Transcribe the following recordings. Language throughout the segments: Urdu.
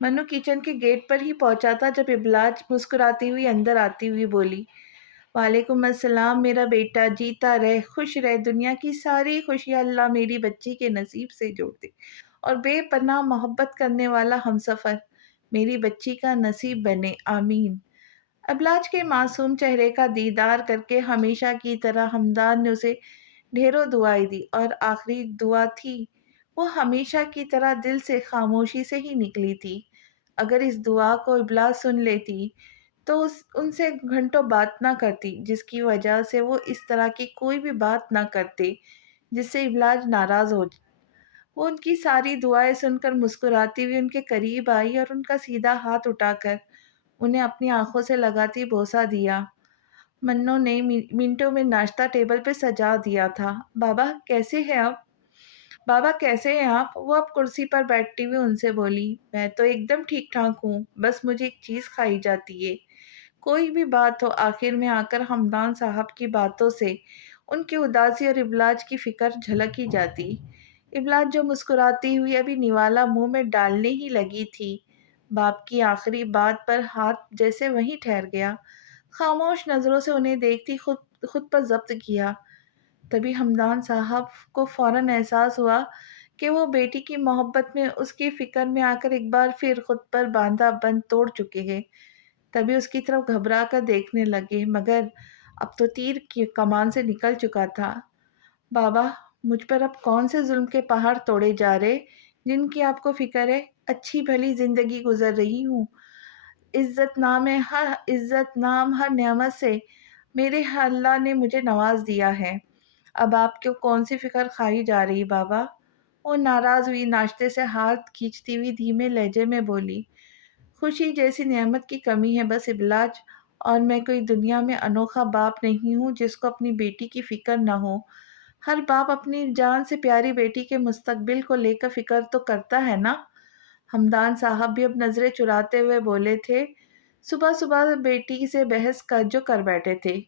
منو کچن کے گیٹ پر ہی پہنچا تھا جب ابلاج مسکراتی ہوئی اندر آتی ہوئی بولی، وعلیکم السلام میرا بیٹا، جیتا رہ، خوش رہ، دنیا کی ساری خوشیاں اللہ میری بچی کے نصیب سے جوڑ دے، اور بے پناہ محبت کرنے والا ہمسفر میری بچی کا نصیب بنے، آمین۔ ابلاج کے معصوم چہرے کا دیدار کر کے ہمیشہ کی طرح حمدان نے اسے ڈھیروں دعائیں دی، اور آخری دعا تھی وہ ہمیشہ کی طرح دل سے خاموشی سے ہی نکلی تھی۔ اگر اس دعا کو ابلاج سن لیتی تو ان سے گھنٹوں بات نہ کرتی، جس کی وجہ سے وہ اس طرح کی کوئی بھی بات نہ کرتے جس سے ابلاج ناراض ہو۔ وہ ان کی ساری دعائیں سن کر مسکراتی ہوئی ان کے قریب آئی اور ان کا سیدھا ہاتھ اٹھا کر انہیں اپنی آنکھوں سے لگاتی بوسہ دیا۔ منو نے منٹوں میں ناشتہ ٹیبل پہ سجا دیا تھا۔ بابا کیسے ہیں آپ؟ وہ اب کرسی پر بیٹھتی ہوئی ان سے بولی، میں تو ایک دم ٹھیک ٹھاک ہوں، بس مجھے ایک چیز کھائی جاتی ہے۔ کوئی بھی بات ہو، آخر میں آ کر حمدان صاحب کی باتوں سے ان کی اداسی اور ابلاج کی فکر جھلک ہی جاتی۔ ابلاج جو مسکراتی ہوئی ابھی نوالا منہ میں ڈالنے ہی لگی تھی، باپ کی آخری بات پر ہاتھ جیسے وہیں ٹھہر گیا، خاموش نظروں سے انہیں دیکھتی خود پر ضبط کیا۔ تبھی حمدان صاحب کو فوراً احساس ہوا کہ وہ بیٹی کی محبت میں اس کی فکر میں آ کر ایک بار پھر خود پر باندھا بند توڑ چکے ہیں۔ تبھی اس کی طرف گھبرا کر دیکھنے لگے، مگر اب تو تیر کی کمان سے نکل چکا تھا۔ بابا، مجھ پر اب کون سے ظلم کے پہاڑ توڑے جا رہے جن کی آپ کو فکر ہے؟ اچھی بھلی زندگی گزر رہی ہوں، عزت نام ہر نعمت سے میرے اللہ نے مجھے نواز دیا ہے، اب آپ کو کون سی فکر کھائی جا رہی بابا؟ وہ ناراض ہوئی ناشتے سے ہاتھ کھینچتی ہوئی دھیمے لہجے میں بولی، خوشی جیسی نعمت کی کمی ہے بس ابلاج، اور میں کوئی دنیا میں انوکھا باپ نہیں ہوں جس کو اپنی بیٹی کی فکر نہ ہو۔ ہر باپ اپنی جان سے پیاری بیٹی کے مستقبل کو لے کر فکر تو کرتا ہے نا۔ حمدان صاحب بھی اب نظریں چراتے ہوئے بولے تھے، صبح صبح بیٹی سے بحث کر بیٹھے تھے،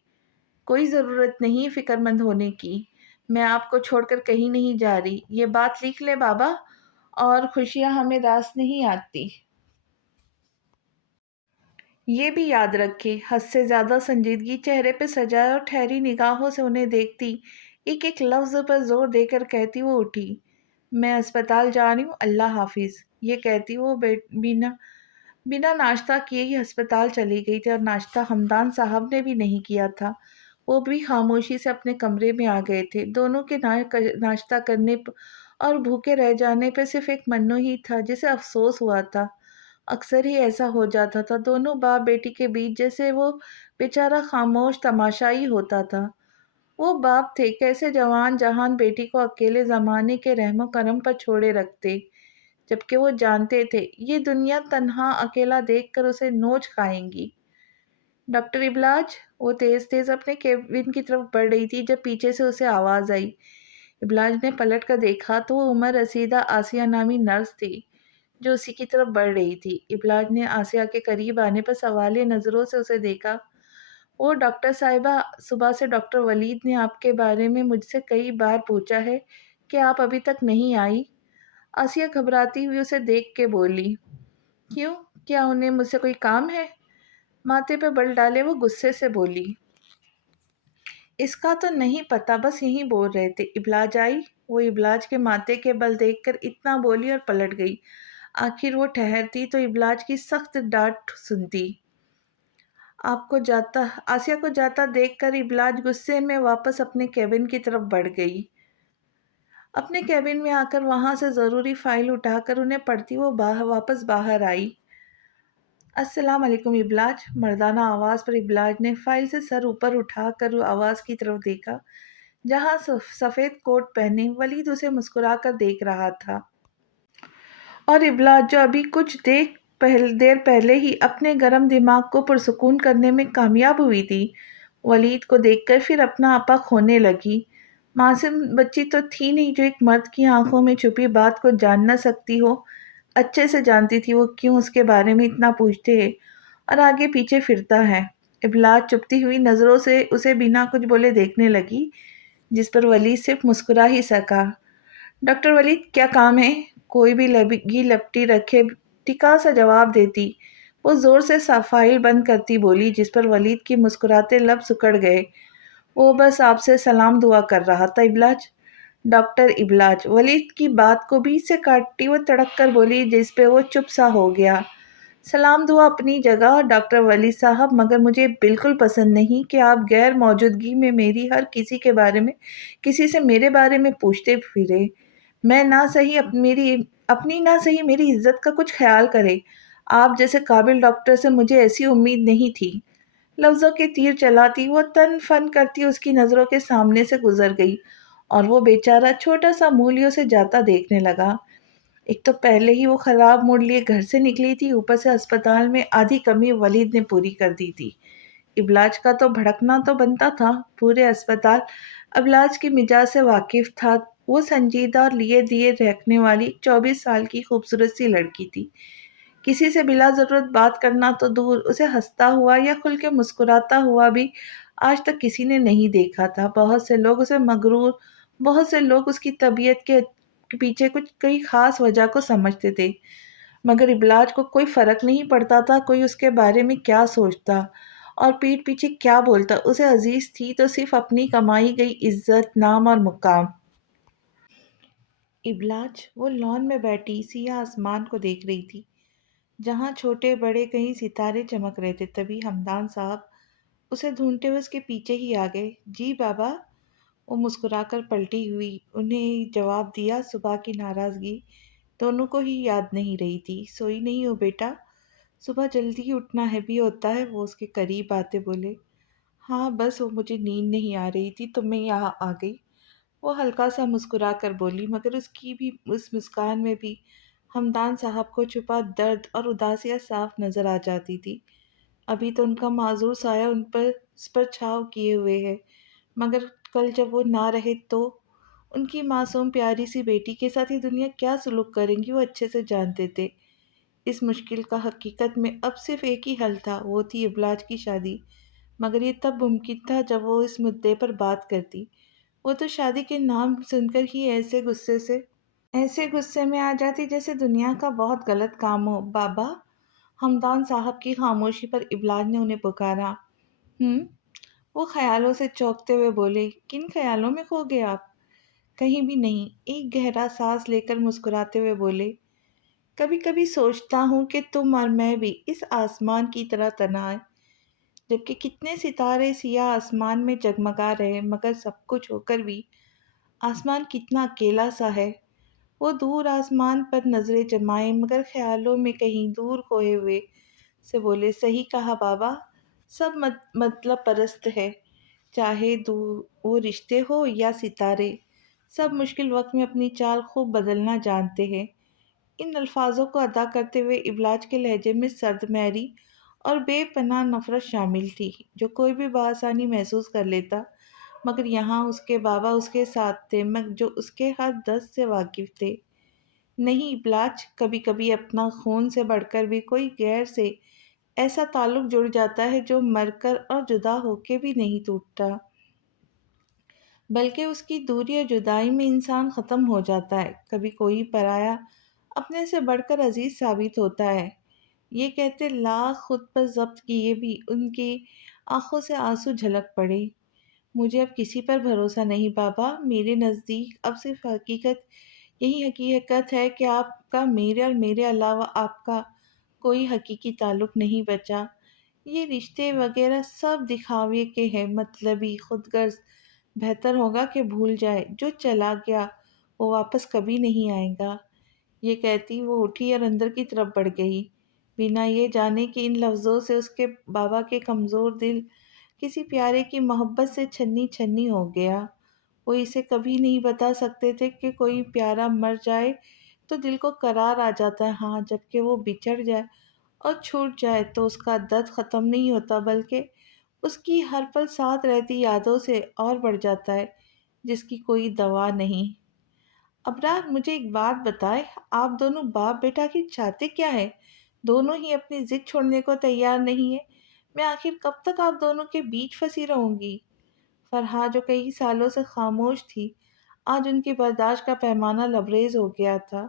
کوئی ضرورت نہیں فکر مند ہونے کی، میں آپ کو چھوڑ کر کہیں نہیں جا رہی، یہ بات لکھ لے بابا، اور خوشیاں ہمیں راس نہیں آتی، یہ بھی یاد رکھے۔ حد سے زیادہ سنجیدگی چہرے پہ سجائے اور ٹھہری نگاہوں سے انہیں دیکھتی ایک ایک لفظ پر زور دے کر کہتی وہ اٹھی، میں اسپتال جا رہی ہوں، اللہ حافظ۔ یہ کہتی وہ بنا ناشتہ کیے ہی ہسپتال چلی گئی تھی، اور ناشتہ حمدان صاحب نے بھی نہیں کیا تھا، وہ بھی خاموشی سے اپنے کمرے میں آ گئے تھے۔ دونوں کے ناشتہ کرنے اور بھوکے رہ جانے پہ صرف ایک منو ہی تھا جسے افسوس ہوا تھا۔ اکثر ہی ایسا ہو جاتا تھا دونوں باپ بیٹی کے بیچ، جیسے وہ بیچارہ خاموش تماشائی ہوتا تھا۔ وہ باپ تھے کیسے جوان جہان بیٹی کو اکیلے زمانے کے رحم و کرم پر چھوڑے رکھتے، جبکہ وہ جانتے تھے یہ دنیا تنہا اکیلا دیکھ کر اسے نوچ کھائیں گی۔ ڈاکٹر ابلاج، وہ تیز تیز اپنے کیبن کی طرف بڑھ رہی تھی جب پیچھے سے اسے آواز آئی۔ ابلاج نے پلٹ کر دیکھا تو وہ عمر رسیدہ آسیہ نامی نرس تھی جو اسی کی طرف بڑھ رہی تھی۔ ابلاج نے آسیہ کے قریب آنے پر سوالیہ نظروں سے اسے دیکھا۔ وہ ڈاکٹر صاحبہ، صبح سے ڈاکٹر ولید نے آپ کے بارے میں مجھ سے کئی بار پوچھا ہے کہ آپ ابھی تک نہیں آئی۔ آسیہ گھبراتی ہوئی اسے دیکھ کے بولی، کیوں؟ کیا انہیں مجھ سے کوئی کام ہے؟ ماتھے پہ بل ڈالے وہ غصے سے بولی، اس کا تو نہیں پتا، بس یہی بول رہے تھے۔ ابلاج آئی؟ وہ ابلاج کے ماتھے کے بل دیکھ کر اتنا بولی اور پلٹ گئی۔ آخر وہ ٹھہرتی تو ابلاج کی سخت ڈانٹ سنتی۔ آسیہ کو جاتا دیکھ کر ابلاج غصے میں واپس اپنے کیبن کی طرف بڑھ گئی۔ اپنے کیبن میں آ کر وہاں سے ضروری فائل اٹھا کر انہیں پڑھتی وہ واپس باہر آئی۔ السلام علیکم ابلاج، مردانہ آواز پر ابلاج نے فائل سے سر اوپر اٹھا کر آواز کی طرف دیکھا جہاں سفید کوٹ پہنے ولید اسے مسکرا کر دیکھ رہا تھا، اور ابلاج جو ابھی کچھ دیر پہلے ہی اپنے گرم دماغ کو پرسکون کرنے میں کامیاب ہوئی تھی، ولید کو دیکھ کر پھر اپنا آپا کھونے لگی۔ معصوم بچی تو تھی نہیں جو ایک مرد کی آنکھوں میں چھپی بات کو جان نہ سکتی ہو، اچھے سے جانتی تھی وہ کیوں اس کے بارے میں اتنا پوچھتے ہے اور آگے پیچھے پھرتا ہے۔ ابلاج چپتی ہوئی نظروں سے اسے بنا کچھ بولے دیکھنے لگی، جس پر ولید صرف مسکرا ہی سکا۔ ڈاکٹر ولید، کیا کام ہے؟ کوئی بھی لگی لپٹی رکھے ٹکا سا جواب دیتی۔ وہ زور سے فائل بند کرتی بولی، جس پر ولید کی مسکراتے لب سکڑ گئے۔ وہ بس آپ سے سلام دعا کر رہا تھا ابلاج۔ ڈاکٹر ابلاج ولید کی بات کو بیچ سے کاٹتی وہ تڑک کر بولی، جس پہ وہ چپ سا ہو گیا۔ سلام دعا اپنی جگہ ڈاکٹر ولید صاحب، مگر مجھے بالکل پسند نہیں کہ آپ غیر موجودگی میں میری ہر کسی کے بارے میں کسی سے میرے بارے میں پوچھتے پھرے۔ میں نہ صحیح اپنی نہ صحیح میری عزت کا کچھ خیال کرے۔ آپ جیسے قابل ڈاکٹر سے مجھے ایسی امید نہیں تھی۔ لفظوں کے تیر چلاتی وہ تن فن کرتی اس کی نظروں کے سامنے سے گزر گئی، اور وہ بیچارہ چھوٹا سا مولیوں سے جاتا دیکھنے لگا۔ ایک تو پہلے ہی وہ خراب موڈ لیے گھر سے نکلی تھی، اوپر سے اسپتال میں آدھی کمی ولید نے پوری کر دی تھی۔ ابلاج کا تو بھڑکنا تو بنتا تھا۔ پورے اسپتال ابلاج کی مزاج سے واقف تھا۔ وہ سنجیدہ اور لیے دیے رکھنے والی 24 سال کی خوبصورت سی لڑکی تھی۔ کسی سے بلا ضرورت بات کرنا تو دور، اسے ہنستا ہوا یا کھل کے مسکراتا ہوا بھی آج تک کسی نے نہیں دیکھا تھا۔ بہت سے لوگ اسے مغرور، بہت سے لوگ اس کی طبیعت کے پیچھے کچھ کئی خاص وجہ کو سمجھتے تھے، مگر ابلاج کو کوئی فرق نہیں پڑتا تھا کوئی اس کے بارے میں کیا سوچتا اور پیٹھ پیچھے کیا بولتا۔ اسے عزیز تھی تو صرف اپنی کمائی گئی عزت، نام اور مقام۔ ابلاج وہ لان میں بیٹھی سیاہ آسمان کو دیکھ رہی تھی، جہاں چھوٹے بڑے کہیں ستارے چمک رہے تھے۔ تبھی ہمدان صاحب اسے ڈھونڈتے ہوئے اس کے پیچھے ہی آ گئے۔ جی بابا، وہ مسکرا کر پلٹی ہوئی انہیں جواب دیا۔ صبح کی ناراضگی دونوں کو ہی یاد نہیں رہی تھی۔ سوئی نہیں ہو بیٹا؟ صبح جلدی اٹھنا ہے بھی ہوتا ہے، وہ اس کے قریب آتے بولے۔ ہاں بس وہ مجھے نیند نہیں آ رہی تھی تو میں یہاں آ گئی، وہ ہلکا سا مسکرا کر بولی، مگر اس کی بھی اس مسکان میں بھی ہمدان صاحب کو چھپا درد اور اداسیاں صاف نظر آ جاتی تھی۔ ابھی تو ان کا معذور سایہ اس پر چھاؤ کیے ہوئے ہے، مگر کل جب وہ نہ رہے تو ان کی معصوم پیاری سی بیٹی کے ساتھ یہ دنیا کیا سلوک کریں گی وہ اچھے سے جانتے تھے۔ اس مشکل کا حقیقت میں اب صرف ایک ہی حل تھا، وہ تھی ابلاج کی شادی۔ مگر یہ تب ممکن تھا جب وہ اس مدعے پر بات کرتی۔ وہ تو شادی کے نام سن کر ہی ایسے غصے میں آ جاتی جیسے دنیا کا بہت غلط کام ہو۔ بابا، ہمدان صاحب کی خاموشی پر ابلاج نے انہیں پکارا۔ ہم؟ وہ خیالوں سے چونکتے ہوئے بولے، کن خیالوں میں کھو گئے آپ؟ کہیں بھی نہیں، ایک گہرا سانس لے کر مسکراتے ہوئے بولے، کبھی کبھی سوچتا ہوں کہ تم اور میں بھی اس آسمان کی طرح تنہا ہے، جبکہ کتنے ستارے سیاہ آسمان میں جگمگا رہے، مگر سب کچھ ہو کر بھی آسمان کتنا اکیلا سا ہے۔ وہ دور آسمان پر نظریں جمائے مگر خیالوں میں کہیں دور کھوئے ہوئے سے بولے، صحیح کہا بابا، سب مطلب پرست ہے، چاہے دور وہ رشتے ہو یا ستارے، سب مشکل وقت میں اپنی چال خوب بدلنا جانتے ہیں۔ ان الفاظوں کو ادا کرتے ہوئے ابلاج کے لہجے میں سرد مہری اور بے پناہ نفرت شامل تھی، جو کوئی بھی بآسانی محسوس کر لیتا، مگر یہاں اس کے بابا اس کے ساتھ تھے، جو اس کے ہر دست سے واقف تھے۔ نہیں ابلاج، کبھی کبھی اپنا خون سے بڑھ کر بھی کوئی غیر سے ایسا تعلق جڑ جاتا ہے جو مر کر اور جدا ہو کے بھی نہیں ٹوٹتا، بلکہ اس کی دوری اور جدائی میں انسان ختم ہو جاتا ہے۔ کبھی کوئی پرایا اپنے سے بڑھ کر عزیز ثابت ہوتا ہے۔ یہ کہتے لاکھ خود پر ضبط کیے بھی ان کی آنکھوں سے آنسو جھلک پڑے۔ مجھے اب کسی پر بھروسہ نہیں بابا، میرے نزدیک اب صرف یہی حقیقت ہے کہ آپ کا میرے اور میرے علاوہ آپ کا کوئی حقیقی تعلق نہیں بچا۔ یہ رشتے وغیرہ سب دکھاوے کے ہیں، مطلبی، خود غرض۔ بہتر ہوگا کہ بھول جائے، جو چلا گیا وہ واپس کبھی نہیں آئے گا۔ یہ کہتی وہ اٹھی اور اندر کی طرف بڑھ گئی، بنا یہ جانے کہ ان لفظوں سے اس کے بابا کے کمزور دل کسی پیارے کی محبت سے چھنی چھنی ہو گیا۔ وہ اسے کبھی نہیں بتا سکتے تھے کہ کوئی پیارا مر جائے تو دل کو قرار آ جاتا ہے، ہاں جبکہ وہ بچھڑ جائے اور چھوٹ جائے تو اس کا درد ختم نہیں ہوتا، بلکہ اس کی ہر پل ساتھ رہتی یادوں سے اور بڑھ جاتا ہے، جس کی کوئی دوا نہیں۔ ابرار، مجھے ایک بات بتائے، آپ دونوں باپ بیٹا کی چاہتے کیا ہے؟ دونوں ہی اپنی ضد چھوڑنے کو تیار نہیں ہے۔ میں آخر کب تک آپ دونوں کے بیچ پھنسی رہوں گی؟ فرحا، جو کئی سالوں سے خاموش تھی، آج ان کی برداشت کا پیمانہ لبریز ہو گیا تھا۔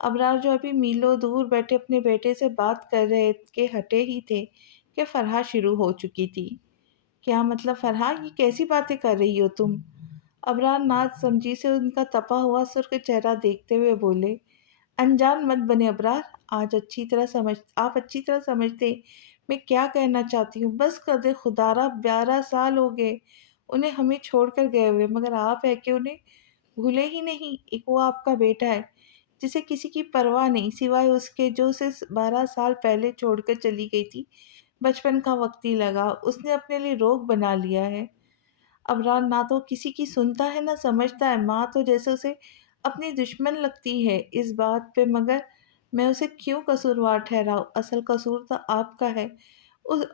ابرار جو ابھی میلوں دور بیٹھے اپنے بیٹے سے بات کر رہے کے ہٹے ہی تھے کہ فرحہ شروع ہو چکی تھی۔ کیا مطلب فرحہ، یہ کیسی باتیں کر رہی ہو تم؟ ابرار ناز سمجھی سے ان کا تپا ہوا سرخ چہرہ دیکھتے ہوئے بولے، انجان مت بنے ابرار، آپ اچھی طرح سمجھتے میں کیا کہنا چاہتی ہوں۔ بس کر دے خدارا، 12 سال ہو گئے انہیں ہمیں چھوڑ کر گئے ہوئے، مگر آپ ہے کہ انہیں بھولے ہی نہیں۔ ایک وہ آپ کا بیٹا ہے جسے کسی کی پرواہ نہیں سوائے اس کے جو اسے 12 سال پہلے چھوڑ کر چلی گئی تھی۔ بچپن کا وقت ہی لگا، اس نے اپنے لیے روگ بنا لیا ہے۔ ابرار نہ تو کسی کی سنتا ہے نہ سمجھتا ہے، ماں تو جیسے اسے اپنی دشمن لگتی ہے اس بات پہ، مگر میں اسے کیوں قصوروار ٹھہراؤں؟ اصل قصور تو آپ کا ہے، اس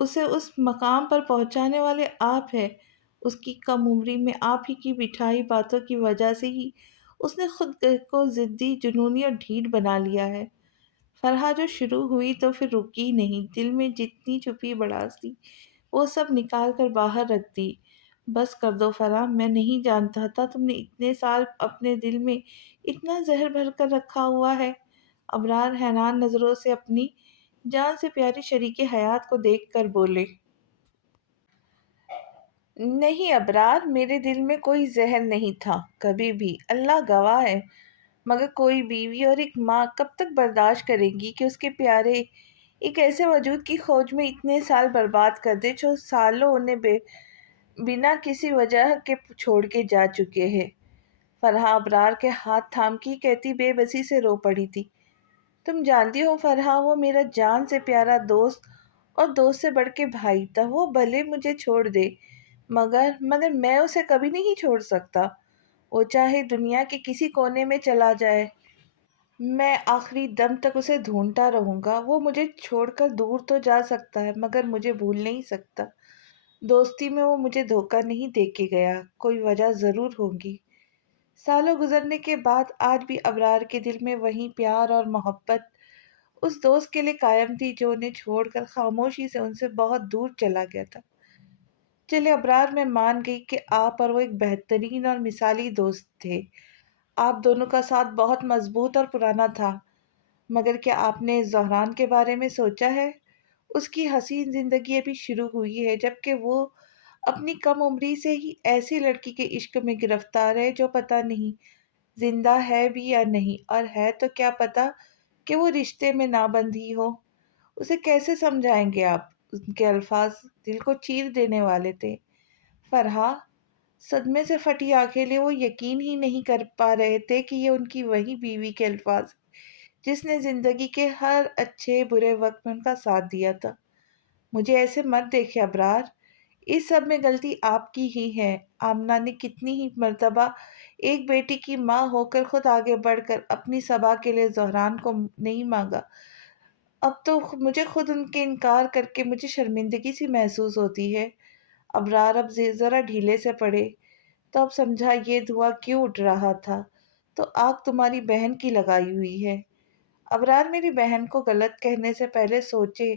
اسے اس مقام پر پہنچانے والے آپ ہیں۔ اس کی کم عمری میں آپ ہی کی بٹھائی باتوں کی وجہ سے ہی اس نے خود کو ضدی، جنونی اور ڈھیٹ بنا لیا ہے۔ فرحہ جو شروع ہوئی تو پھر رکی نہیں، دل میں جتنی چھپی بڑاس تھی وہ سب نکال کر باہر رکھ دی۔ بس کر دو فرح، میں نہیں جانتا تھا تم نے اتنے سال اپنے دل میں اتنا زہر بھر کر رکھا ہوا ہے۔ ابرار حیران نظروں سے اپنی جان سے پیاری شریک حیات کو دیکھ کر بولے، نہیں ابرار، میرے دل میں کوئی زہر نہیں تھا کبھی بھی، اللہ گواہ ہے۔ مگر کوئی بیوی اور ایک ماں کب تک برداشت کرے گی کہ اس کے پیارے ایک ایسے وجود کی کھوج میں اتنے سال برباد کر دے جو سالوں انہیں بنا کسی وجہ کے چھوڑ کے جا چکے ہیں۔ فرحہ ابرار کے ہاتھ تھام کے کہتی بے بسی سے رو پڑی تھی، تم جانتی ہو فرحہ، وہ میرا جان سے پیارا دوست اور دوست سے بڑھ کے بھائی تھا۔ وہ بھلے مجھے چھوڑ دے مگر میں اسے کبھی نہیں چھوڑ سکتا، وہ چاہے دنیا کے کسی کونے میں چلا جائے، میں آخری دم تک اسے ڈھونڈتا رہوں گا۔ وہ مجھے چھوڑ کر دور تو جا سکتا ہے مگر مجھے بھول نہیں سکتا۔ دوستی میں وہ مجھے دھوکہ نہیں دے کے گیا، کوئی وجہ ضرور ہوگی۔ سالوں گزرنے کے بعد آج بھی ابرار کے دل میں وہی پیار اور محبت اس دوست کے لیے قائم تھی جو انہیں چھوڑ کر خاموشی سے ان سے بہت دور چلا گیا تھا۔ چلے ابرار، میں مان گئی کہ آپ اور وہ ایک بہترین اور مثالی دوست تھے۔ آپ دونوں کا ساتھ بہت مضبوط اور پرانا تھا، مگر کیا آپ نے زہران کے بارے میں سوچا ہے؟ اس کی حسین زندگی ابھی شروع ہوئی ہے، جبکہ وہ اپنی کم عمری سے ہی ایسی لڑکی کے عشق میں گرفتار ہے جو پتہ نہیں زندہ ہے بھی یا نہیں، اور ہے تو کیا پتہ کہ وہ رشتے میں نہ بندھی ہو۔ اسے کیسے سمجھائیں گے آپ؟ ان کے الفاظ دل کو چیر دینے والے تھے۔ فرحہ، صدمے سے پھٹی آنکھیں لیے وہ یقین ہی نہیں کر پا رہے تھے کہ یہ ان کی وہی بیوی کے الفاظ جس نے زندگی کے ہر اچھے برے وقت میں ان کا ساتھ دیا تھا۔ مجھے ایسے مت دیکھے ابرار، اس سب میں غلطی آپ کی ہی ہے۔ آمنہ نے کتنی ہی مرتبہ ایک بیٹی کی ماں ہو کر خود آگے بڑھ کر اپنی صبا کے لیے زہران کو نہیں مانگا۔ اب تو مجھے خود ان کے انکار کر کے مجھے شرمندگی سی محسوس ہوتی ہے۔ ابرار اب ذرا ڈھیلے سے پڑے تو اب سمجھا یہ دھواں کیوں اٹھ رہا تھا، تو آگ تمہاری بہن کی لگائی ہوئی ہے۔ ابرار، میری بہن کو غلط کہنے سے پہلے سوچے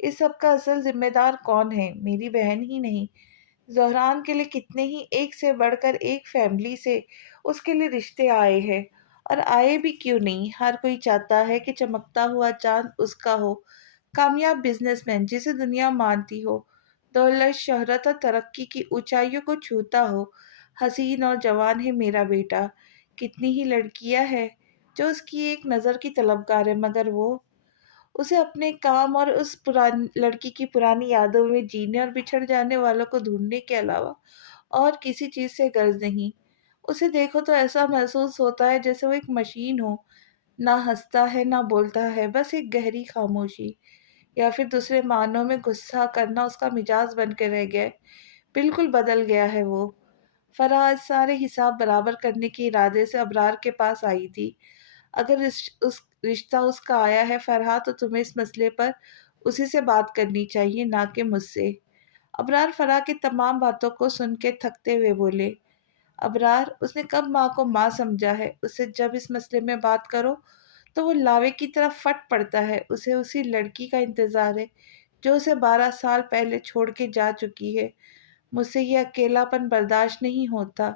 اس سب کا اصل ذمہ دار کون ہے؟ میری بہن ہی نہیں، زہران کے لیے کتنے ہی ایک سے بڑھ کر ایک فیملی سے اس کے لیے رشتے آئے ہیں، اور آئے بھی کیوں نہیں۔ ہر کوئی چاہتا ہے کہ چمکتا ہوا چاند اس کا ہو، کامیاب بزنس مین جسے دنیا مانتی ہو، دولت، شہرت اور ترقی کی اونچائیوں کو چھوتا ہو۔ حسین اور جوان ہے میرا بیٹا، کتنی ہی لڑکیاں ہیں جو اس کی ایک نظر کی طلبگار ہے، مگر وہ اسے اپنے کام اور اس لڑکی کی پرانی یادوں میں جینے اور بچھڑ جانے والوں کو ڈھونڈنے کے علاوہ اور کسی چیز سے غرض نہیں۔ اسے دیکھو تو ایسا محسوس ہوتا ہے جیسے وہ ایک مشین ہو، نہ ہنستا ہے نہ بولتا ہے، بس ایک گہری خاموشی، یا پھر دوسرے معنوں میں غصہ کرنا اس کا مزاج بن کے رہ گیا ہے۔ بالکل بدل گیا ہے وہ۔ فرح سارے حساب برابر کرنے کے ارادے سے ابرار کے پاس آئی تھی۔ اگر رشتہ اس کا آیا ہے فرحہ، تو تمہیں اس مسئلے پر اسی سے بات کرنی چاہیے، نہ کہ مجھ سے۔ ابرار فرح کی تمام باتوں کو سن کے تھکتے ہوئے بولے، ابرار، اس نے کب ماں کو ماں سمجھا ہے؟ اسے جب اس مسئلے میں بات کرو تو وہ لاوے کی طرح پھٹ پڑتا ہے۔ اسے اسی لڑکی کا انتظار ہے جو اسے 12 سال پہلے چھوڑ کے جا چکی ہے۔ مجھ سے یہ اکیلا پن برداشت نہیں ہوتا۔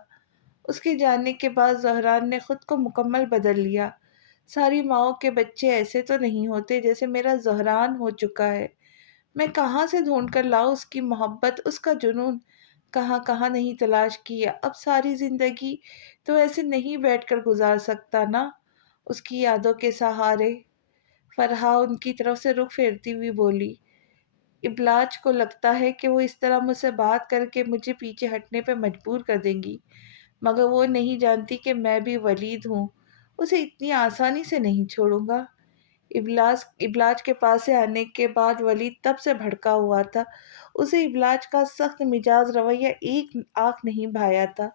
اس کے جانے کے بعد زہران نے خود کو مکمل بدل لیا۔ ساری ماؤں کے بچے ایسے تو نہیں ہوتے جیسے میرا زہران ہو چکا ہے۔ میں کہاں سے ڈھونڈ کر لاؤں اس کی محبت، اس کا جنون؟ کہاں کہاں نہیں تلاش کیا۔ اب ساری زندگی تو ایسے نہیں بیٹھ کر گزار سکتا نا، اس کی یادوں کے سہارے۔ فرحا ان کی طرف سے رخ پھیرتی ہوئی بولی، ابلاج کو لگتا ہے کہ وہ اس طرح مجھ سے بات کر کے مجھے پیچھے ہٹنے پہ مجبور کر دیں گی، مگر وہ نہیں جانتی کہ میں بھی ولید ہوں، اسے اتنی آسانی سے نہیں چھوڑوں گا۔ ابلاج کے پاس سے آنے کے بعد ولید تب سے بھڑکا ہوا تھا، اسے ابلاج کا سخت مزاج رویہ ایک آنکھ نہیں بھایا تھا،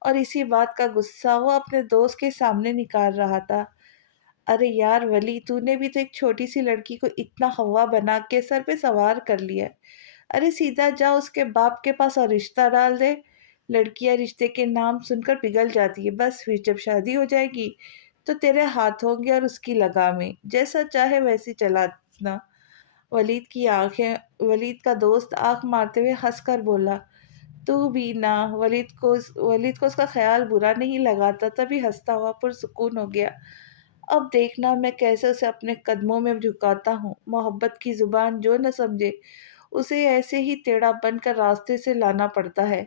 اور اسی بات کا غصہ وہ اپنے دوست کے سامنے نکال رہا تھا۔ ارے یار ولی، تو نے بھی تو ایک چھوٹی سی لڑکی کو اتنا ہوا بنا کے سر پہ سوار کر لیا ہے۔ ارے سیدھا جا اس کے باپ کے پاس اور رشتہ ڈال دے۔ لڑکیاں رشتے کے نام سن کر پگھل جاتی ہے، بس پھر جب شادی ہو جائے گی تو تیرے ہاتھ ہوں گے اور اس کی لگامیں، جیسا چاہے ویسی چلانا۔ ولید کا دوست آنکھ مارتے ہوئے ہنس کر بولا، تو بھی نہ۔ ولید کو اس کا خیال برا نہیں لگا تھا، تبھی ہنستا ہوا پرسکون ہو گیا۔ اب دیکھنا میں کیسے اسے اپنے قدموں میں جھکاتا ہوں۔ محبت کی زبان جو نہ سمجھے اسے ایسے ہی ٹیڑھا بن کر راستے سے لانا پڑتا ہے۔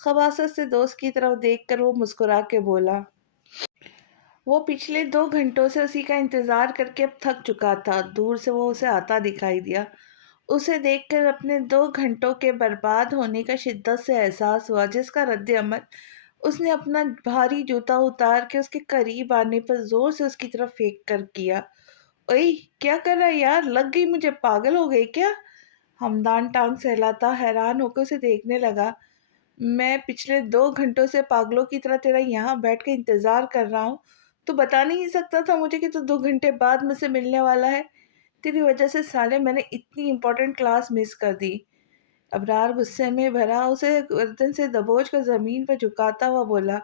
خباثت سے دوست کی طرف دیکھ کر وہ مسکرا کے بولا۔ وہ پچھلے 2 گھنٹوں سے اسی کا انتظار کر کے اب تھک چکا تھا۔ دور سے وہ اسے آتا دکھائی دیا۔ اسے دیکھ کر اپنے 2 گھنٹوں کے برباد ہونے کا شدت سے احساس ہوا، جس کا رد عمل اس نے اپنا بھاری جوتا اتار کے اس کے قریب آنے پر زور سے اس کی طرف پھینک کر کیا۔ اوئی کیا کر رہا ہے یار، لگ گئی مجھے، پاگل ہو گئی کیا؟ ہمدان ٹانگ سہلاتا حیران ہو کے اسے دیکھنے لگا۔ میں پچھلے 2 گھنٹوں سے پاگلوں کی طرح تیرا یہاں بیٹھ کے انتظار کر رہا ہوں، تو بتا نہیں سکتا تھا مجھے کہ تو 2 گھنٹے بعد مجھ سے ملنے والا ہے؟ تیری وجہ سے سالے میں نے اتنی امپورٹنٹ کلاس مس کر دی۔ ابرار غصے میں بھرا اسے گردن سے دبوچ کر زمین پر جھکاتا ہوا بولا،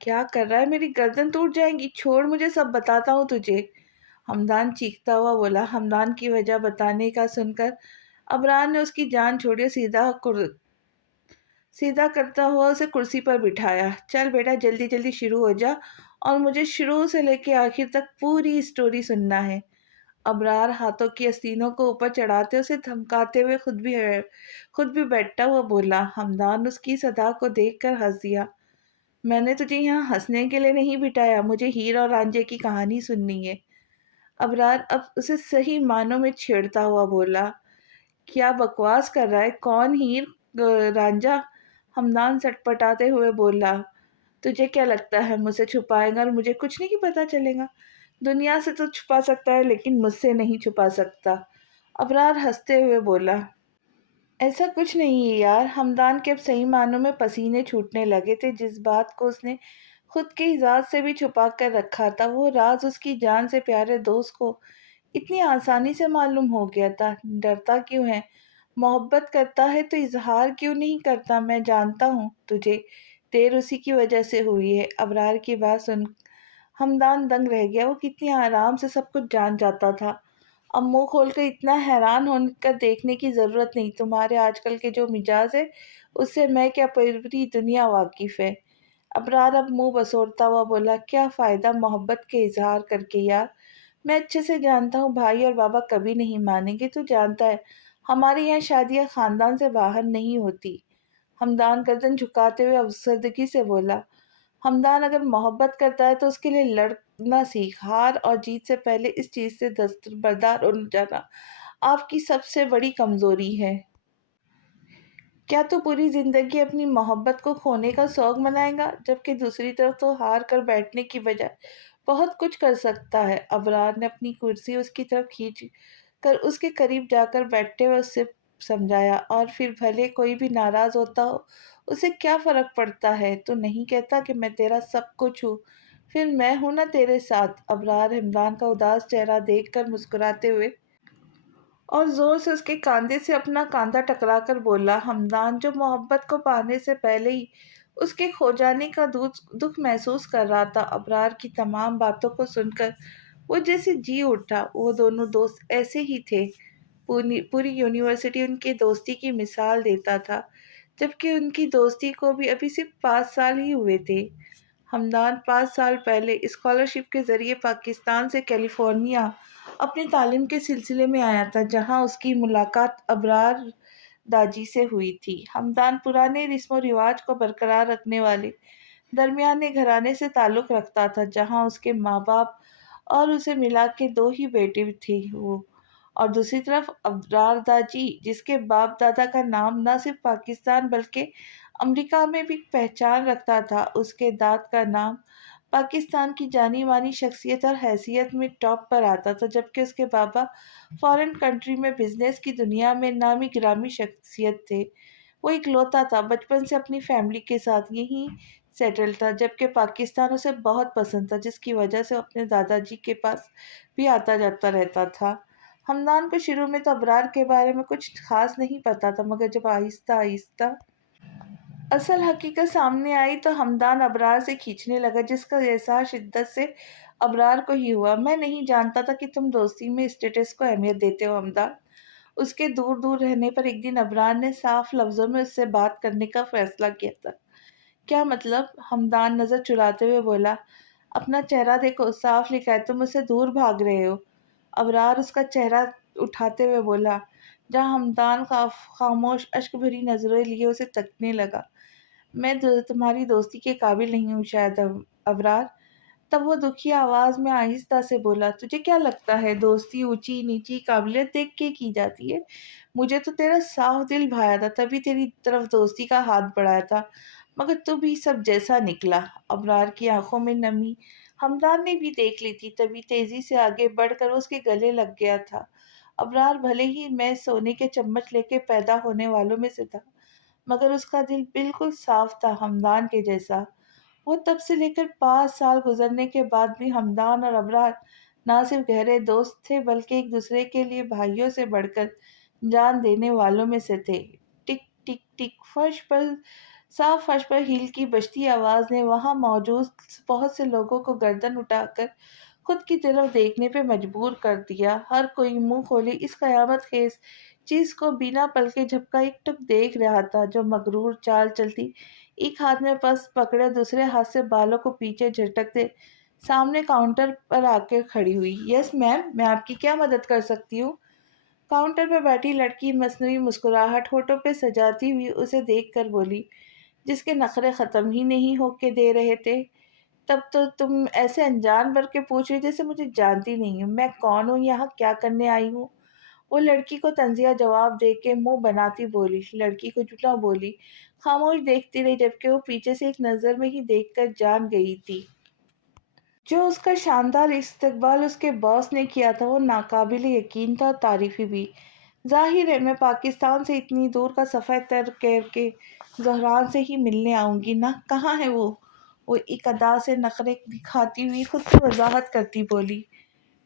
کیا کر رہا ہے؟ میری گردن ٹوٹ جائے گی، چھوڑ مجھے، سب بتاتا ہوں تجھے۔ ہمدان چیختا ہوا بولا۔ ہمدان کی وجہ بتانے کا سن کر ابرار نے اس کی جان چھوڑی اور سیدھا کرتا ہوا اسے کرسی پر بٹھایا۔ چل بیٹا جلدی جلدی شروع ہو جا، اور مجھے شروع سے لے کے آخر تک پوری اسٹوری سننا ہے۔ ابرار ہاتھوں کی آستینوں کو اوپر چڑھاتے اسے دھمکاتے ہوئے خود بھی بیٹھتا ہوا بولا۔ ہمدان اس کی صدا کو دیکھ کر ہنس دیا۔ میں نے تجھے یہاں ہنسنے کے لیے نہیں بٹھایا، مجھے ہیر اور رانجھے کی کہانی سننی ہے۔ ابرار اب اسے صحیح معنوں میں چھیڑتا ہوا بولا، کیا بکواس کر رہا ہے؟ کون ہیر رانجھا؟ ہمدان سٹ پٹاتے ہوئے بولا، تجھے کیا لگتا ہے مجھ سے چھپائے گا اور مجھے کچھ نہیں پتا چلے گا؟ دنیا سے تو چھپا سکتا ہے لیکن مجھ سے نہیں چھپا سکتا۔ ابرار ہنستے ہوئے بولا، ایسا کچھ نہیں ہے یار۔ ہمدان کے اب صحیح معنوں میں پسینے چھوٹنے لگے تھے۔ جس بات کو اس نے خود کی ذات سے بھی چھپا کر رکھا تھا، وہ راز اس کی جان سے پیارے دوست کو اتنی آسانی سے معلوم ہو گیا تھا۔ ڈرتا کیوں ہے؟ محبت کرتا ہے تو اظہار کیوں نہیں کرتا؟ میں جانتا ہوں تجھے دیر اسی کی وجہ سے ہوئی ہے۔ ابرار کی بات سن ہمدان دنگ رہ گیا۔ وہ کتنی آرام سے سب کچھ جان جاتا تھا۔ اب منہ کھول کر اتنا حیران ہو کر دیکھنے کی ضرورت نہیں۔ تمہارے آج کل کے جو مزاج ہے اس سے میں کیا پوری دنیا واقف ہے۔ ابرار اب منہ بسورتا ہوا بولا، کیا فائدہ محبت کے اظہار کر کے یار؟ میں اچھے سے جانتا ہوں بھائی اور بابا کبھی نہیں مانیں گے۔ تو جانتا ہے ہمارے یہاں شادیاں خاندان سے باہر نہیں ہوتی۔ ہمدان گردن جھکاتے ہوئے افسردگی سے بولا۔ ہمدان اگر محبت کرتا ہے تو اس کے لیے لڑنا سیکھ۔ ہار اور جیت سے پہلے اس چیز سے دستبردار ہو جانا آپ کی سب سے بڑی کمزوری ہے۔ کیا تو پوری زندگی اپنی محبت کو کھونے کا سوگ منائے گا، جبکہ دوسری طرف تو ہار کر بیٹھنے کی بجائے بہت کچھ کر سکتا ہے۔ ابرار نے اپنی کرسی اس کی طرف کھینچ کر اس کے قریب جا کر بیٹھتے ہوئے اس سے سمجھایا، اور پھر بھلے کوئی بھی ناراض ہوتا ہو، اسے کیا فرق پڑتا ہے؟ تو نہیں کہتا کہ میں تیرا سب کچھ ہوں، پھر میں ہوں نا تیرے ساتھ؟ ابرار ہمدان کا اداس چہرہ دیکھ کر مسکراتے ہوئے اور زور سے اس کے کاندھے سے اپنا کاندھا ٹکرا کر بولا۔ ہمدان جو محبت کو پانے سے پہلے ہی اس کے کھو جانے کا دکھ محسوس کر رہا تھا، ابرار کی تمام باتوں کو سن کر وہ جیسے جی اٹھا۔ وہ دونوں دوست ایسے ہی تھے۔ پوری یونیورسٹی ان کی دوستی کی مثال دیتا تھا، جبکہ ان کی دوستی کو بھی ابھی صرف 5 سال ہی ہوئے تھے۔ ہمدان 5 سال پہلے اسکالرشپ کے ذریعے پاکستان سے کیلیفورنیا اپنی تعلیم کے سلسلے میں آیا تھا، جہاں اس کی ملاقات ابرار داجی سے ہوئی تھی۔ ہمدان پرانے رسم و رواج کو برقرار رکھنے والے درمیانے گھرانے سے تعلق رکھتا تھا، جہاں اس کے ماں باپ اور اسے ملا کے 2 ہی بیٹے تھے وہ، اور دوسری طرف ابرار داجی جس کے باپ دادا کا نام نہ صرف پاکستان بلکہ امریکہ میں بھی پہچان رکھتا تھا۔ اس کے داد کا نام پاکستان کی جانی مانی شخصیت اور حیثیت میں ٹاپ پر آتا تھا، جبکہ اس کے بابا فارن کنٹری میں بزنس کی دنیا میں نامی گرامی شخصیت تھے۔ وہ اکلوتا تھا، بچپن سے اپنی فیملی کے ساتھ یہیں سیٹل تھا، جبکہ پاکستان اسے بہت پسند تھا، جس کی وجہ سے وہ اپنے دادا جی کے پاس بھی آتا جاتا رہتا تھا۔ ہمدان کو شروع میں تو ابرار کے بارے میں کچھ خاص نہیں پتا تھا، مگر جب آہستہ آہستہ اصل حقیقت سامنے آئی تو ہمدان ابرار سے کھینچنے لگا، جس کا احساس شدت سے ابرار کو ہی ہوا۔ میں نہیں جانتا تھا کہ تم دوستی میں اسٹیٹس کو اہمیت دیتے ہو ہمدان۔ اس کے دور دور رہنے پر ایک دن ابرار نے صاف لفظوں میں اس سے بات کرنے کا فیصلہ کیا تھا۔ کیا مطلب؟ ہمدان نظر چراتے ہوئے بولا۔ اپنا چہرہ دیکھو، صاف لکھا ہے تم مجھ سے دور بھاگ رہے ہو۔ ابرار اس کا چہرہ اٹھاتے ہوئے بولا، جہاں ہمدان خاموش اشک بھری نظریں لیے اسے تکنے لگا۔ میں تمہاری دوستی کے قابل نہیں ہوں شاید ابرار۔ تب وہ دکھی آواز میں آہستہ سے بولا، تجھے کیا لگتا ہے دوستی اونچی نیچی قابلیت دیکھ کے کی جاتی ہے؟ مجھے تو تیرا صاف دل بھایا تھا، تبھی تیری طرف دوستی کا ہاتھ بڑھایا تھا، مگر تو بھی سب جیسا نکلا۔ ابرار کی آنکھوں میں نمی ہمدان نے بھی دیکھ لی تھی، تبھی تیزی سے آگے بڑھ کر اس کے گلے لگ گیا تھا۔ ابرار بھلے ہی میں سونے کے چمچ لے کے پیدا ہونے والوں میں سے تھا، مگر اس کا دل بالکل صاف تھا، ہمدان کے جیسا۔ وہ تب سے لے کر 5 سال گزرنے کے بعد بھی ہمدان اور ابرار نہ صرف گہرے دوست تھے بلکہ ایک دوسرے کے لیے بھائیوں سے بڑھ کر جان دینے والوں میں سے تھے۔ ٹک ٹک ٹک صاف فرش پر ہیل کی بجتی آواز نے وہاں موجود بہت سے لوگوں کو گردن اٹھا کر خود کی طرف دیکھنے پہ مجبور کر دیا۔ ہر کوئی منہ کھولے اس قیامت خیز چیز کو بنا پلکے جھپکا ایک ٹک دیکھ رہا تھا، جو مغرور چال چلتی ایک ہاتھ میں پرس پکڑے دوسرے ہاتھ سے بالوں کو پیچھے جھٹکتے سامنے کاؤنٹر پر آ کے کھڑی ہوئی۔ یس میم، میں آپ کی کیا مدد کر سکتی ہوں؟ کاؤنٹر پر بیٹھی لڑکی مصنوعی مسکراہٹ ہونٹوں پہ سجاتی ہوئی اسے دیکھ کر بولی، جس کے نخرے ختم ہی نہیں ہو کے دے رہے تھے۔ تب تو تم ایسے انجان بن کے پوچھ رہی جیسے مجھے جانتی نہیں ہوں، میں کون ہوں، یہاں کیا کرنے آئی ہوں؟ وہ لڑکی کو طنزیہ جواب دے کے منہ بناتی بولی۔ لڑکی کچھ نہ بولی، خاموش دیکھتی رہی، جبکہ وہ پیچھے سے ایک نظر میں ہی دیکھ کر جان گئی تھی۔ جو اس کا شاندار استقبال اس کے باس نے کیا تھا وہ ناقابل یقین تھا اور تعریفی بھی۔ ظاہر ہے میں پاکستان سے اتنی دور کا سفر طے کر کے زہران سے ہی ملنے آؤں گی نا، کہاں ہے وہ ایک ادا سے نخرے دکھاتی ہوئی خود سے وضاحت کرتی بولی،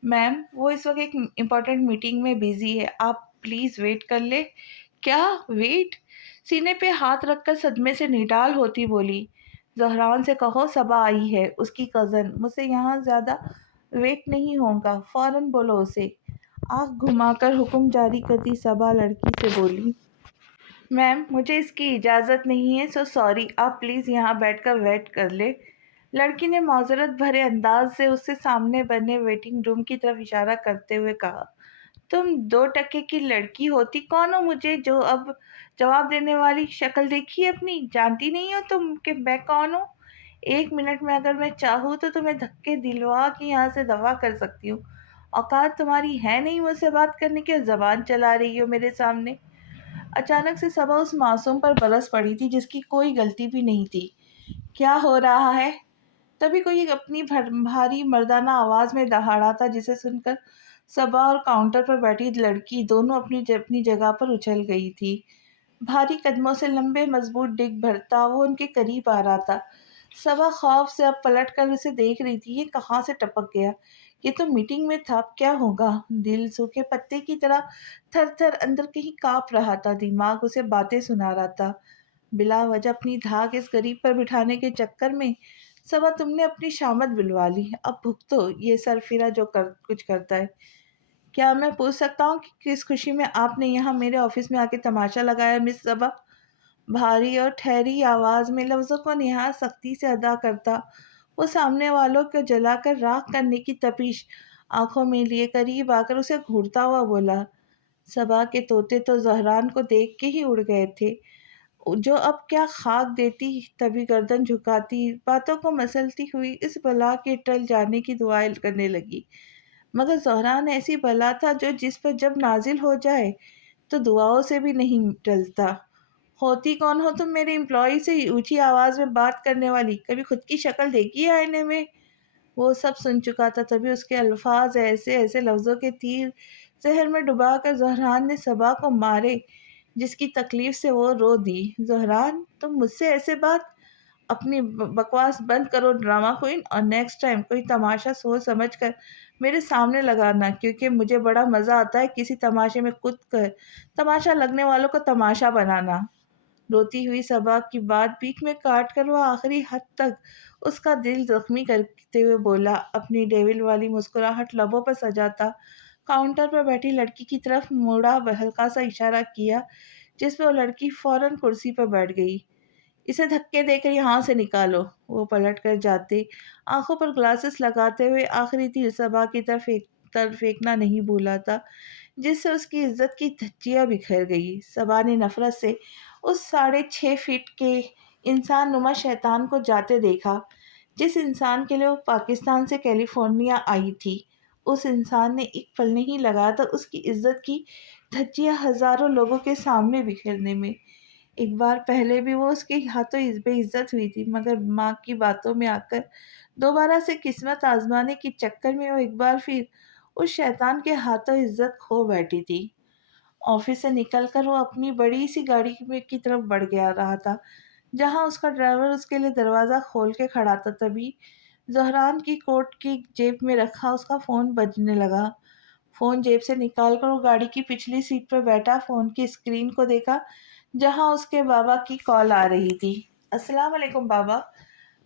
میم وہ اس وقت ایک امپورٹنٹ میٹنگ میں بیزی ہے، آپ پلیز ویٹ کر لیں۔ کیا ویٹ؟ سینے پہ ہاتھ رکھ کر صدمے سے نڈال ہوتی بولی، زہران سے کہو صبا آئی ہے، اس کی کزن، مجھ سے یہاں زیادہ ویٹ نہیں ہوگا، فوراً بولو اسے۔ آنکھ گھما کر حکم جاری کرتی صبا لڑکی سے بولی، میم مجھے اس کی اجازت نہیں ہے، سو سوری، آپ پلیز یہاں بیٹھ کر ویٹ کر لیں۔ لڑکی نے معذرت بھرے انداز سے اس سے سامنے بنے ویٹنگ روم کی طرف اشارہ کرتے ہوئے کہا، تم 2 ٹکے کی لڑکی ہوتی کون ہو مجھے جو اب جواب دینے والی؟ شکل دیکھی اپنی، جانتی نہیں ہو تم کہ میں کون ہوں؟ 1 منٹ میں اگر میں چاہوں تو تمہیں دھکے دلوا کے یہاں سے دفع کر سکتی ہوں۔ اوقات تمہاری ہے نہیں مجھ سے بات کرنے کی اور زبان چلا رہی ہو میرے سامنے۔ اچانک سے صبا اس معصوم پر برس پڑی تھی جس کی کوئی غلطی بھی نہیں تھی۔ کیا ہو رہا ہے؟ تبھی کوئی اپنی بھاری مردانہ آواز میں دہاڑا تھا، جسے سن کر صبا اور کاؤنٹر پر بیٹھی لڑکی دونوں اپنی اپنی جگہ پر اچھل گئی تھی۔ بھاری قدموں سے لمبے مضبوط ڈگ بھرتا وہ ان کے قریب آ رہا تھا۔ صبا خوف سے اب پلٹ کر اسے دیکھ رہی تھی، یہ کہاں سے ٹپک گیا؟ یہ تو میٹنگ میں تھا، اب کیا ہوگا؟ دل سوکھے پتے کی طرح تھر تھر اندر کہیں کانپ رہا تھا، دماغ اسے باتیں سنا رہا تھا۔ بلا وجہ اپنی دھاک اس غریب پر بٹھانے کے چکر میں صبا تم نے اپنی شامت بلوا لی، اب بھگتو یہ سرفرا جو کچھ کرتا ہے۔ کیا میں پوچھ سکتا ہوں کہ کس خوشی میں آپ نے یہاں میرے آفس میں آ کے تماشا لگایا مس صبا؟ بھاری اور ٹھہری آواز میں لفظوں کو نہایت سختی سے ادا کرتا وہ سامنے والوں کو جلا کر راکھ کرنے کی تپش آنکھوں میں لیے قریب آ کر اسے گھورتا ہوا بولا، صبا کے طوطے تو زہران کو دیکھ کے ہی اڑ گئے تھے، جو اب کیا خاک دیتی، تبھی گردن جھکاتی باتوں کو مسلتی ہوئی اس بلا کے ٹل جانے کی دعائیں کرنے لگی۔ مگر زہران ایسی بلا تھا جو جس پر جب نازل ہو جائے تو دعاؤں سے بھی نہیں ٹلتا۔ ہوتی کون ہو تم میرے امپلائی سے اونچی آواز میں بات کرنے والی؟ کبھی خود کی شکل دیکھی ہے آئینے میں؟ وہ سب سن چکا تھا، تبھی اس کے الفاظ ایسے ایسے لفظوں کے تیر زہر میں ڈبا کر زہران نے صبا کو مارے جس کی تکلیف سے وہ رو دی۔ زہران، تم مجھ سے ایسے بات؟ اپنی بکواس بند کرو ڈرامہ کوئن، اور نیکسٹ ٹائم کوئی تماشا سوچ سمجھ کر میرے سامنے لگانا، کیونکہ مجھے بڑا مزہ آتا ہے کسی تماشے میں کود کر تماشا لگنے والوں کو تماشا بنانا۔ روتی ہوئی صبا کی بات بیچ میں کاٹ کر وہ آخری حد تک اس کا دل زخمی کرتے ہوئے بولا، اپنی ڈیول والی مسکراہٹ لبوں پر سجاتا کاؤنٹر پر بیٹھی لڑکی کی طرف مڑا، ہلکا سا اشارہ کیا جس پہ وہ لڑکی فوراً کرسی پر بیٹھ گئی۔ اسے دھکے دے کر یہاں سے نکالو۔ وہ پلٹ کر جاتے آنکھوں پر گلاسز لگاتے ہوئے آخری تیر صبا کی طرف پھینکنا نہیں بھولا تھا، جس سے اس کی عزت کی دھجیاں بکھر گئی۔ صبا نے نفرت سے اس 6.5 فٹ کے انسان نما شیطان کو جاتے دیکھا جس انسان کے لیے وہ پاکستان سے کیلیفورنیا آئی تھی۔ اس انسان نے ایک پل نہیں لگایا تھا اس کی عزت کی دھجیاں ہزاروں لوگوں کے سامنے بکھیرنے میں۔ ایک بار پہلے بھی وہ اس کے ہاتھوں بے عزت ہوئی تھی، مگر ماں کی باتوں میں آ کر دوبارہ سے قسمت آزمانے کے چکر میں وہ ایک بار پھر اس شیطان کے ہاتھوں عزت کھو بیٹھی تھی۔ آفس سے نکل کر وہ اپنی بڑی سی گاڑی کی طرف بڑھ گیا رہا تھا، جہاں اس کا ڈرائیور اس کے لیے دروازہ کھول کے کھڑا تھا، تبھی زہران کی کوٹ کی جیب میں رکھا اس کا فون بجنے لگا۔ فون جیب سے نکال کر وہ گاڑی کی پچھلی سیٹ پر بیٹھا فون کی اسکرین کو دیکھا جہاں اس کے بابا کی کال آ رہی تھی۔ السلام علیکم بابا،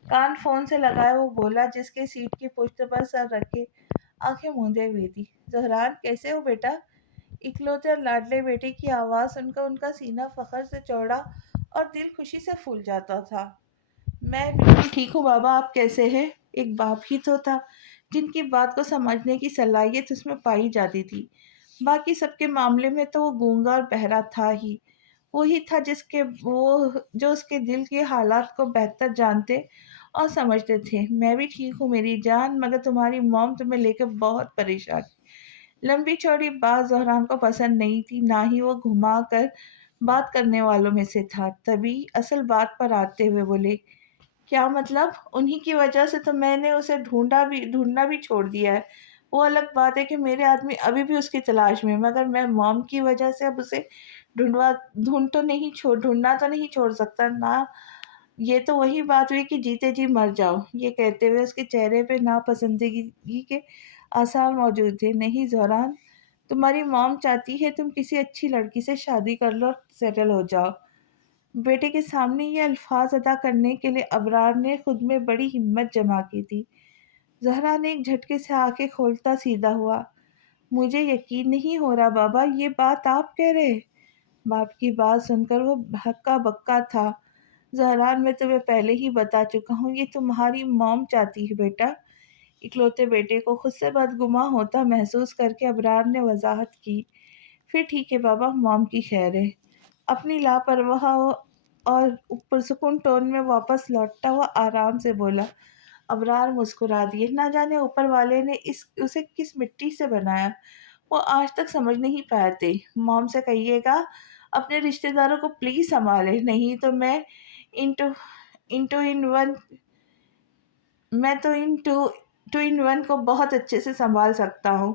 کان فون سے لگائے وہ بولا جس کے سیٹ کی پشت پر سر رکھے آنکھیں موندے ہوئی تھی۔ زہران، کیسے ہو بیٹا؟ اکلوتے اور لاڈلے بیٹے کی آواز سن کر ان کا سینہ فخر سے چوڑا اور دل خوشی سے پھول جاتا تھا۔ میں بالکل ٹھیک ہوں بابا، آپ کیسے ہیں؟ ایک باپ ہی تو تھا جن کی بات کو سمجھنے کی صلاحیت اس میں پائی جاتی تھی، باقی سب کے معاملے میں تو وہ گونگا اور بہرا تھا ہی۔ وہی تھا جو اس کے دل کے حالات کو بہتر جانتے اور سمجھتے تھے۔ میں بھی ٹھیک ہوں میری جان، مگر تمہاری موم تمہیں لے کر بہت پریشان۔ لمبی چوڑی بات زہران کو پسند نہیں تھی، نہ ہی وہ گھما کر بات کرنے والوں میں سے تھا، تبھی اصل بات پر آتے ہوئے بولے، کیا مطلب؟ انہی کی وجہ سے تو میں نے اسے ڈھونڈنا بھی چھوڑ دیا ہے۔ وہ الگ بات ہے کہ میرے آدمی ابھی بھی اس کی تلاش میں، مگر میں موم کی وجہ سے اب اسے ڈھونڈنا تو نہیں چھوڑ سکتا نا۔ یہ تو وہی بات ہوئی کہ جیتے جی مر جاؤ۔ یہ کہتے ہوئے اس کے چہرے پہ ناپسندگی کے آثار موجود تھے۔ نہیں زہران، تمہاری موم چاہتی ہے تم کسی اچھی لڑکی سے شادی کر لو اور سیٹل ہو جاؤ۔ بیٹے کے سامنے یہ الفاظ ادا کرنے کے لیے ابرار نے خود میں بڑی ہمت جمع کی تھی۔ زہرا نے ایک جھٹکے سے آنکھیں کھولتا سیدھا ہوا، مجھے یقین نہیں ہو رہا بابا، یہ بات آپ کہہ رہے؟ باپ کی بات سن کر وہ ہکا بکا تھا۔ زہران، میں تمہیں پہلے ہی بتا چکا ہوں، یہ تمہاری موم چاہتی ہے بیٹا۔ اکلوتے بیٹے کو خود سے بدگماں ہوتا محسوس کر کے ابرار نے وضاحت کی، پھر ٹھیک ہے بابا، موم کی خیر ہے۔ اپنی لاپرواہ اور پرسکون ٹون میں واپس لوٹتا ہوا آرام سے بولا۔ ابرار مسکرا دیے، نہ جانے اوپر والے نے اسے کس مٹی سے بنایا، وہ آج تک سمجھ نہیں پائے تھے۔ موم سے کہیے گا اپنے رشتہ داروں کو پلیز سنبھالے، نہیں تو میں ان ٹو ان ون کو بہت اچھے سے سنبھال سکتا ہوں۔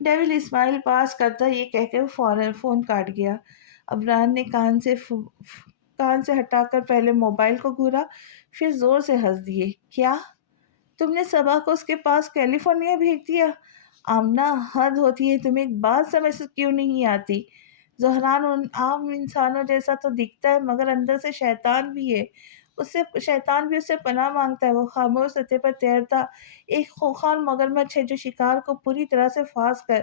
ڈیول اسمائل پاس کرتا یہ کہہ کے فوراً فون کاٹ گیا۔ ابرار نے کان سے ہٹا کر پہلے موبائل کو گھورا، پھر زور سے ہنس دیے، کیا تم نے صبا کو اس کے پاس کیلیفورنیا بھیج دیا؟ آمنہ، حد ہوتی ہے، تمہیں ایک بات سمجھ کیوں نہیں آتی؟ زہران عام انسانوں جیسا تو دکھتا ہے، مگر اندر سے شیطان بھی ہے، شیطان بھی اس سے پناہ مانگتا ہے۔ وہ خاموش سطح پر تیرتا ایک خوخار مگرمچھ ہے جو شکار کو پوری طرح سے پھانس کر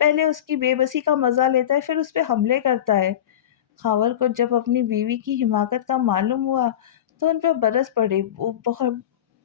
پہلے اس کی بے بسی کا مزہ لیتا ہے، پھر اس پہ حملے کرتا ہے۔ خاور کو جب اپنی بیوی کی حماقت کا معلوم ہوا تو ان پر برس پڑے، وہ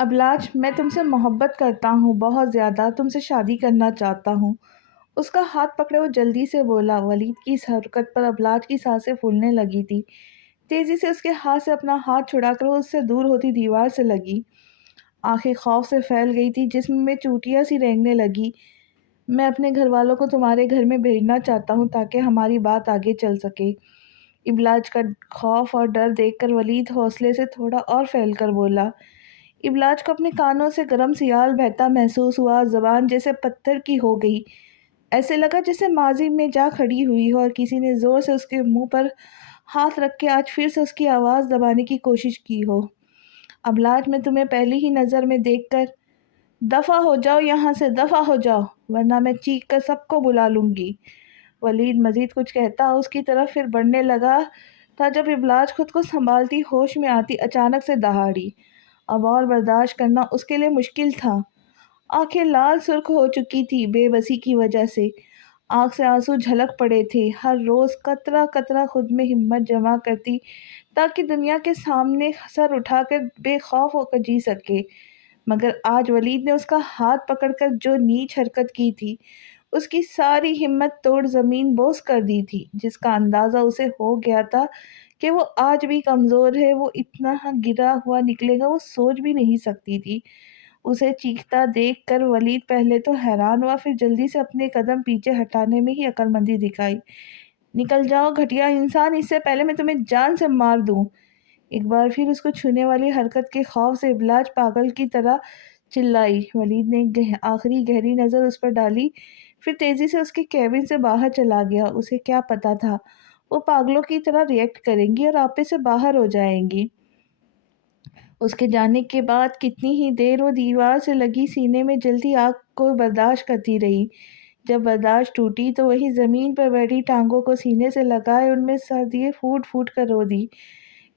ابلاج، میں تم سے محبت کرتا ہوں، بہت زیادہ، تم سے شادی کرنا چاہتا ہوں۔ اس کا ہاتھ پکڑے وہ جلدی سے بولا۔ ولید کی اس حرکت پر ابلاج کی سانسیں پھولنے لگی تھی۔ تیزی سے اس کے ہاتھ سے اپنا ہاتھ چھڑا کر وہ اس سے دور ہوتی دیوار سے لگی۔ آنکھیں خوف سے پھیل گئی تھی، جسم میں چوٹیاں سی رینگنے لگی۔ میں اپنے گھر والوں کو تمہارے گھر میں بھیجنا چاہتا ہوں تاکہ ہماری بات آگے چل سکے۔ ابلاج کا خوف اور ڈر دیکھ کر ولید حوصلے سے تھوڑا اور پھیل کر بولا۔ ابلاج کو اپنے کانوں سے گرم سیال بہتا محسوس ہوا، زبان جیسے پتھر کی ہو گئی۔ ایسے لگا جیسے ماضی میں جا کھڑی ہوئی ہو اور کسی نے زور سے اس کے منہ پر ہاتھ رکھ کے آج پھر سے اس کی آواز دبانے کی کوشش کی ہو۔ ابلاج، میں تمہیں پہلی ہی نظر میں دیکھ کر دفع ہو جاؤ، یہاں سے دفع ہو جاؤ، ورنہ میں چیخ کر سب کو بلا لوں گی۔ ولید مزید کچھ کہتا اس کی طرف پھر بڑھنے لگا تھا جب ابلاج خود کو سنبھالتی ہوش میں آتی اچانک سے دہاڑی۔ اب اور برداشت کرنا اس کے لیے مشکل تھا۔ آنکھیں لال سرخ ہو چکی تھی بے بسی کی وجہ سے، آنکھ سے آنسو جھلک پڑے تھے۔ ہر روز قطرہ قطرہ خود میں ہمت جمع کرتی تاکہ دنیا کے سامنے سر اٹھا کر بے خوف ہو کر جی سکے، مگر آج ولید نے اس کا ہاتھ پکڑ کر جو نیچ حرکت کی تھی، اس کی ساری ہمت توڑ زمین بوس کر دی تھی۔ جس کا اندازہ اسے ہو گیا تھا کہ وہ آج بھی کمزور ہے، وہ اتنا گرا ہوا نکلے گا، وہ سوچ بھی نہیں سکتی تھی۔ اسے چیختا دیکھ کر ولید پہلے تو حیران ہوا، پھر جلدی سے اپنے قدم پیچھے ہٹانے میں ہی عقل مندی دکھائی۔ نکل جاؤ گھٹیا انسان، اس سے پہلے میں تمہیں جان سے مار دوں۔ ایک بار پھر اس کو چھونے والی حرکت کے خوف سے ابلاج پاگل کی طرح چلائی۔ ولید نے آخری گہری نظر اس پر ڈالی، پھر تیزی سے اس کے کیبن سے باہر چلا گیا۔ اسے کیا پتا تھا وہ پاگلوں کی طرح ری ایکٹ کریں گی اور آپے سے باہر ہو جائیں گی۔ اس کے جانے کے بعد کتنی ہی دیر وہ دیوار سے لگی سینے میں جلتی آگ کو برداشت کرتی رہی۔ جب برداشت ٹوٹی تو وہی زمین پر بیٹھی ٹانگوں کو سینے سے لگائے ان میں سر دیے پھوٹ پھوٹ کر رو دی۔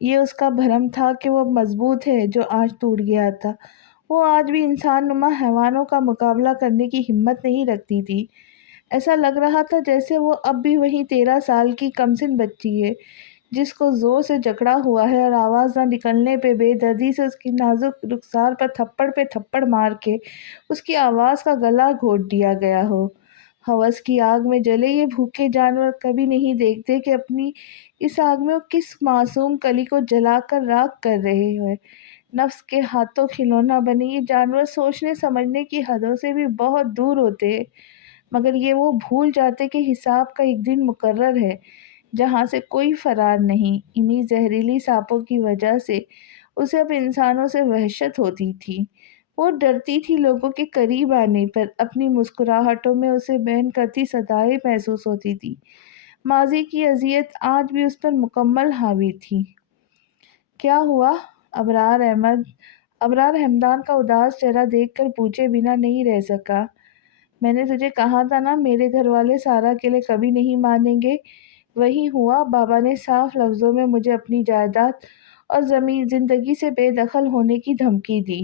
یہ اس کا بھرم تھا کہ وہ اب مضبوط ہے جو آج ٹوٹ گیا تھا۔ وہ آج بھی انسان نما حیوانوں کا مقابلہ کرنے کی ہمت نہیں رکھتی تھی۔ ایسا لگ رہا تھا جیسے وہ اب بھی وہی 13 سال کی کمسن بچی ہے جس کو زور سے جکڑا ہوا ہے اور آواز نہ نکلنے پہ بے دردی سے اس کی نازک رخسار پر تھپڑ پہ تھپڑ مار کے اس کی آواز کا گلا گھونٹ دیا گیا ہو۔ ہوس کی آگ میں جلے یہ بھوکے جانور کبھی نہیں دیکھتے کہ اپنی اس آگ میں وہ کس معصوم کلی کو جلا کر راکھ کر رہے ہیں۔ نفس کے ہاتھوں کھلونا بنے یہ جانور سوچنے سمجھنے کی حدوں سے بھی بہت دور ہوتے ہیں، مگر یہ وہ بھول جاتے کہ حساب کا ایک دن مقرر ہے جہاں سے کوئی فرار نہیں۔ انہی زہریلی سانپوں کی وجہ سے اسے اب انسانوں سے وحشت ہوتی تھی۔ وہ ڈرتی تھی لوگوں کے قریب آنے پر، اپنی مسکراہٹوں میں اسے بہن کرتی صدائیں محسوس ہوتی تھی۔ ماضی کی اذیت آج بھی اس پر مکمل حاوی تھی۔ کیا ہوا؟ ابرار حمدان کا اداس چہرہ دیکھ کر پوچھے بنا نہیں رہ سکا۔ میں نے تجھے کہا تھا نا میرے گھر والے سارا کے لیے کبھی نہیں مانیں گے۔ وہی ہوا، بابا نے صاف لفظوں میں مجھے اپنی جائیداد اور زندگی سے بے دخل ہونے کی دھمکی دی۔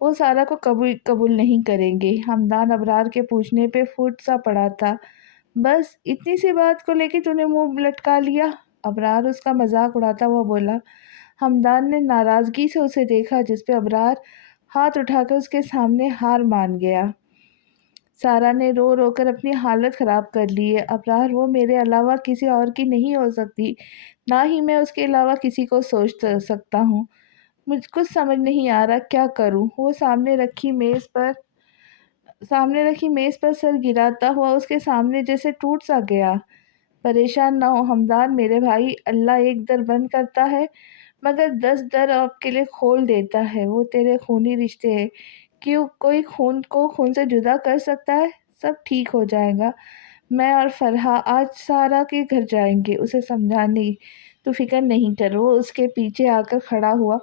وہ سارا کو قبول نہیں کریں گے۔ حمدان ابرار کے پوچھنے پہ پھوٹ سا پڑا تھا۔ بس اتنی سی بات کو لے کے تو نے منہ لٹکا لیا؟ ابرار اس کا مذاق اڑاتا ہوا بولا۔ حمدان نے ناراضگی سے اسے دیکھا، جس پہ ابرار ہاتھ اٹھا کر اس کے سامنے ہار مان گیا۔ سارا نے رو رو کر اپنی حالت خراب کر لی ہے ابرار، وہ میرے علاوہ کسی اور کی نہیں ہو سکتی، نہ ہی میں اس کے علاوہ کسی کو سوچ سکتا ہوں۔ مجھ کچھ سمجھ نہیں آ رہا کیا کروں۔ وہ سامنے رکھی میز پر سر گراتا ہوا اس کے سامنے جیسے ٹوٹ سا گیا۔ پریشان نہ ہو حمدان میرے بھائی، اللہ ایک در بند کرتا ہے مگر 10 در آپ کے لیے کھول دیتا ہے۔ وہ تیرے خونی رشتے ہیں، کیوں کوئی خون کو خون سے جدا کر سکتا ہے؟ سب ٹھیک ہو جائے گا۔ میں اور فرحہ آج سارا کے گھر جائیں گے اسے سمجھانے، تو فکر نہیں کر۔ وہ اس کے پیچھے آ کر کھڑا ہوا،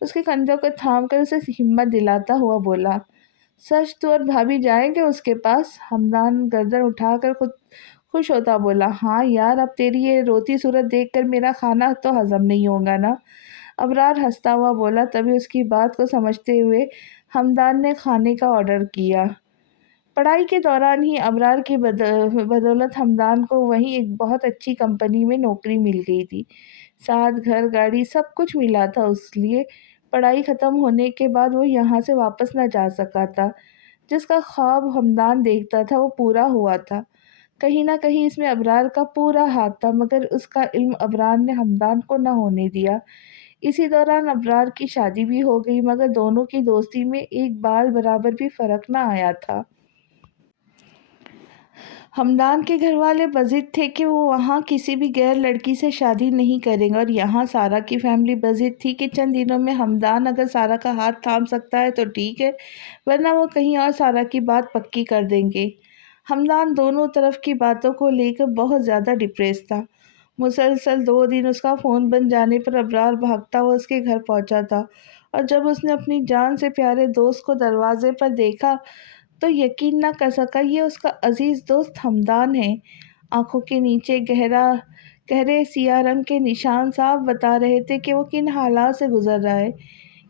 اس کے کندھوں کو تھام کر اسے ہمت دلاتا ہوا بولا۔ سچ تو اور بھابھی جائیں گے اس کے پاس؟ حمدان گردن اٹھا کر خود خوش ہوتا بولا۔ ہاں یار، اب تیری یہ روتی صورت دیکھ کر میرا کھانا تو ہضم نہیں ہوگا نا؟ ابرار ہنستا ہوا بولا۔ تبھی اس کی بات کو سمجھتے ہوئے حمدان نے کھانے کا آرڈر کیا۔ پڑھائی کے دوران ہی ابرار کی بدولت حمدان کو وہیں ایک بہت اچھی کمپنی میں نوکری مل گئی تھی۔ ساتھ گھر گاڑی سب کچھ ملا تھا اس لیے، پڑھائی ختم ہونے کے بعد وہ یہاں سے واپس نہ جا سکا تھا۔ جس کا خواب ہمدان دیکھتا تھا وہ پورا ہوا تھا۔ کہیں نہ کہیں اس میں ابرار کا پورا ہاتھ تھا، مگر اس کا علم ابرار نے ہمدان کو نہ ہونے دیا۔ اسی دوران ابرار کی شادی بھی ہو گئی، مگر دونوں کی دوستی میں ایک بال برابر بھی فرق نہ آیا تھا۔ ہمدان کے گھر والے بضد تھے کہ وہ وہاں کسی بھی غیر لڑکی سے شادی نہیں کریں گے، اور یہاں سارا کی فیملی بضد تھی کہ چند دنوں میں ہمدان اگر سارا کا ہاتھ تھام سکتا ہے تو ٹھیک ہے، ورنہ وہ کہیں اور سارا کی بات پکی کر دیں گے۔ ہمدان دونوں طرف کی باتوں کو لے کر بہت زیادہ ڈپریس تھا۔ مسلسل 2 دن اس کا فون بند جانے پر ابرار بھاگتا ہوا اس کے گھر پہنچا تھا، اور جب اس نے اپنی جان سے پیارے دوست کو دروازے پر دیکھا تو یقین نہ کر سکا یہ اس کا عزیز دوست ہمدان ہے۔ آنکھوں کے نیچے گہرے سیاہ رنگ کے نشان صاف بتا رہے تھے کہ وہ کن حالات سے گزر رہا ہے۔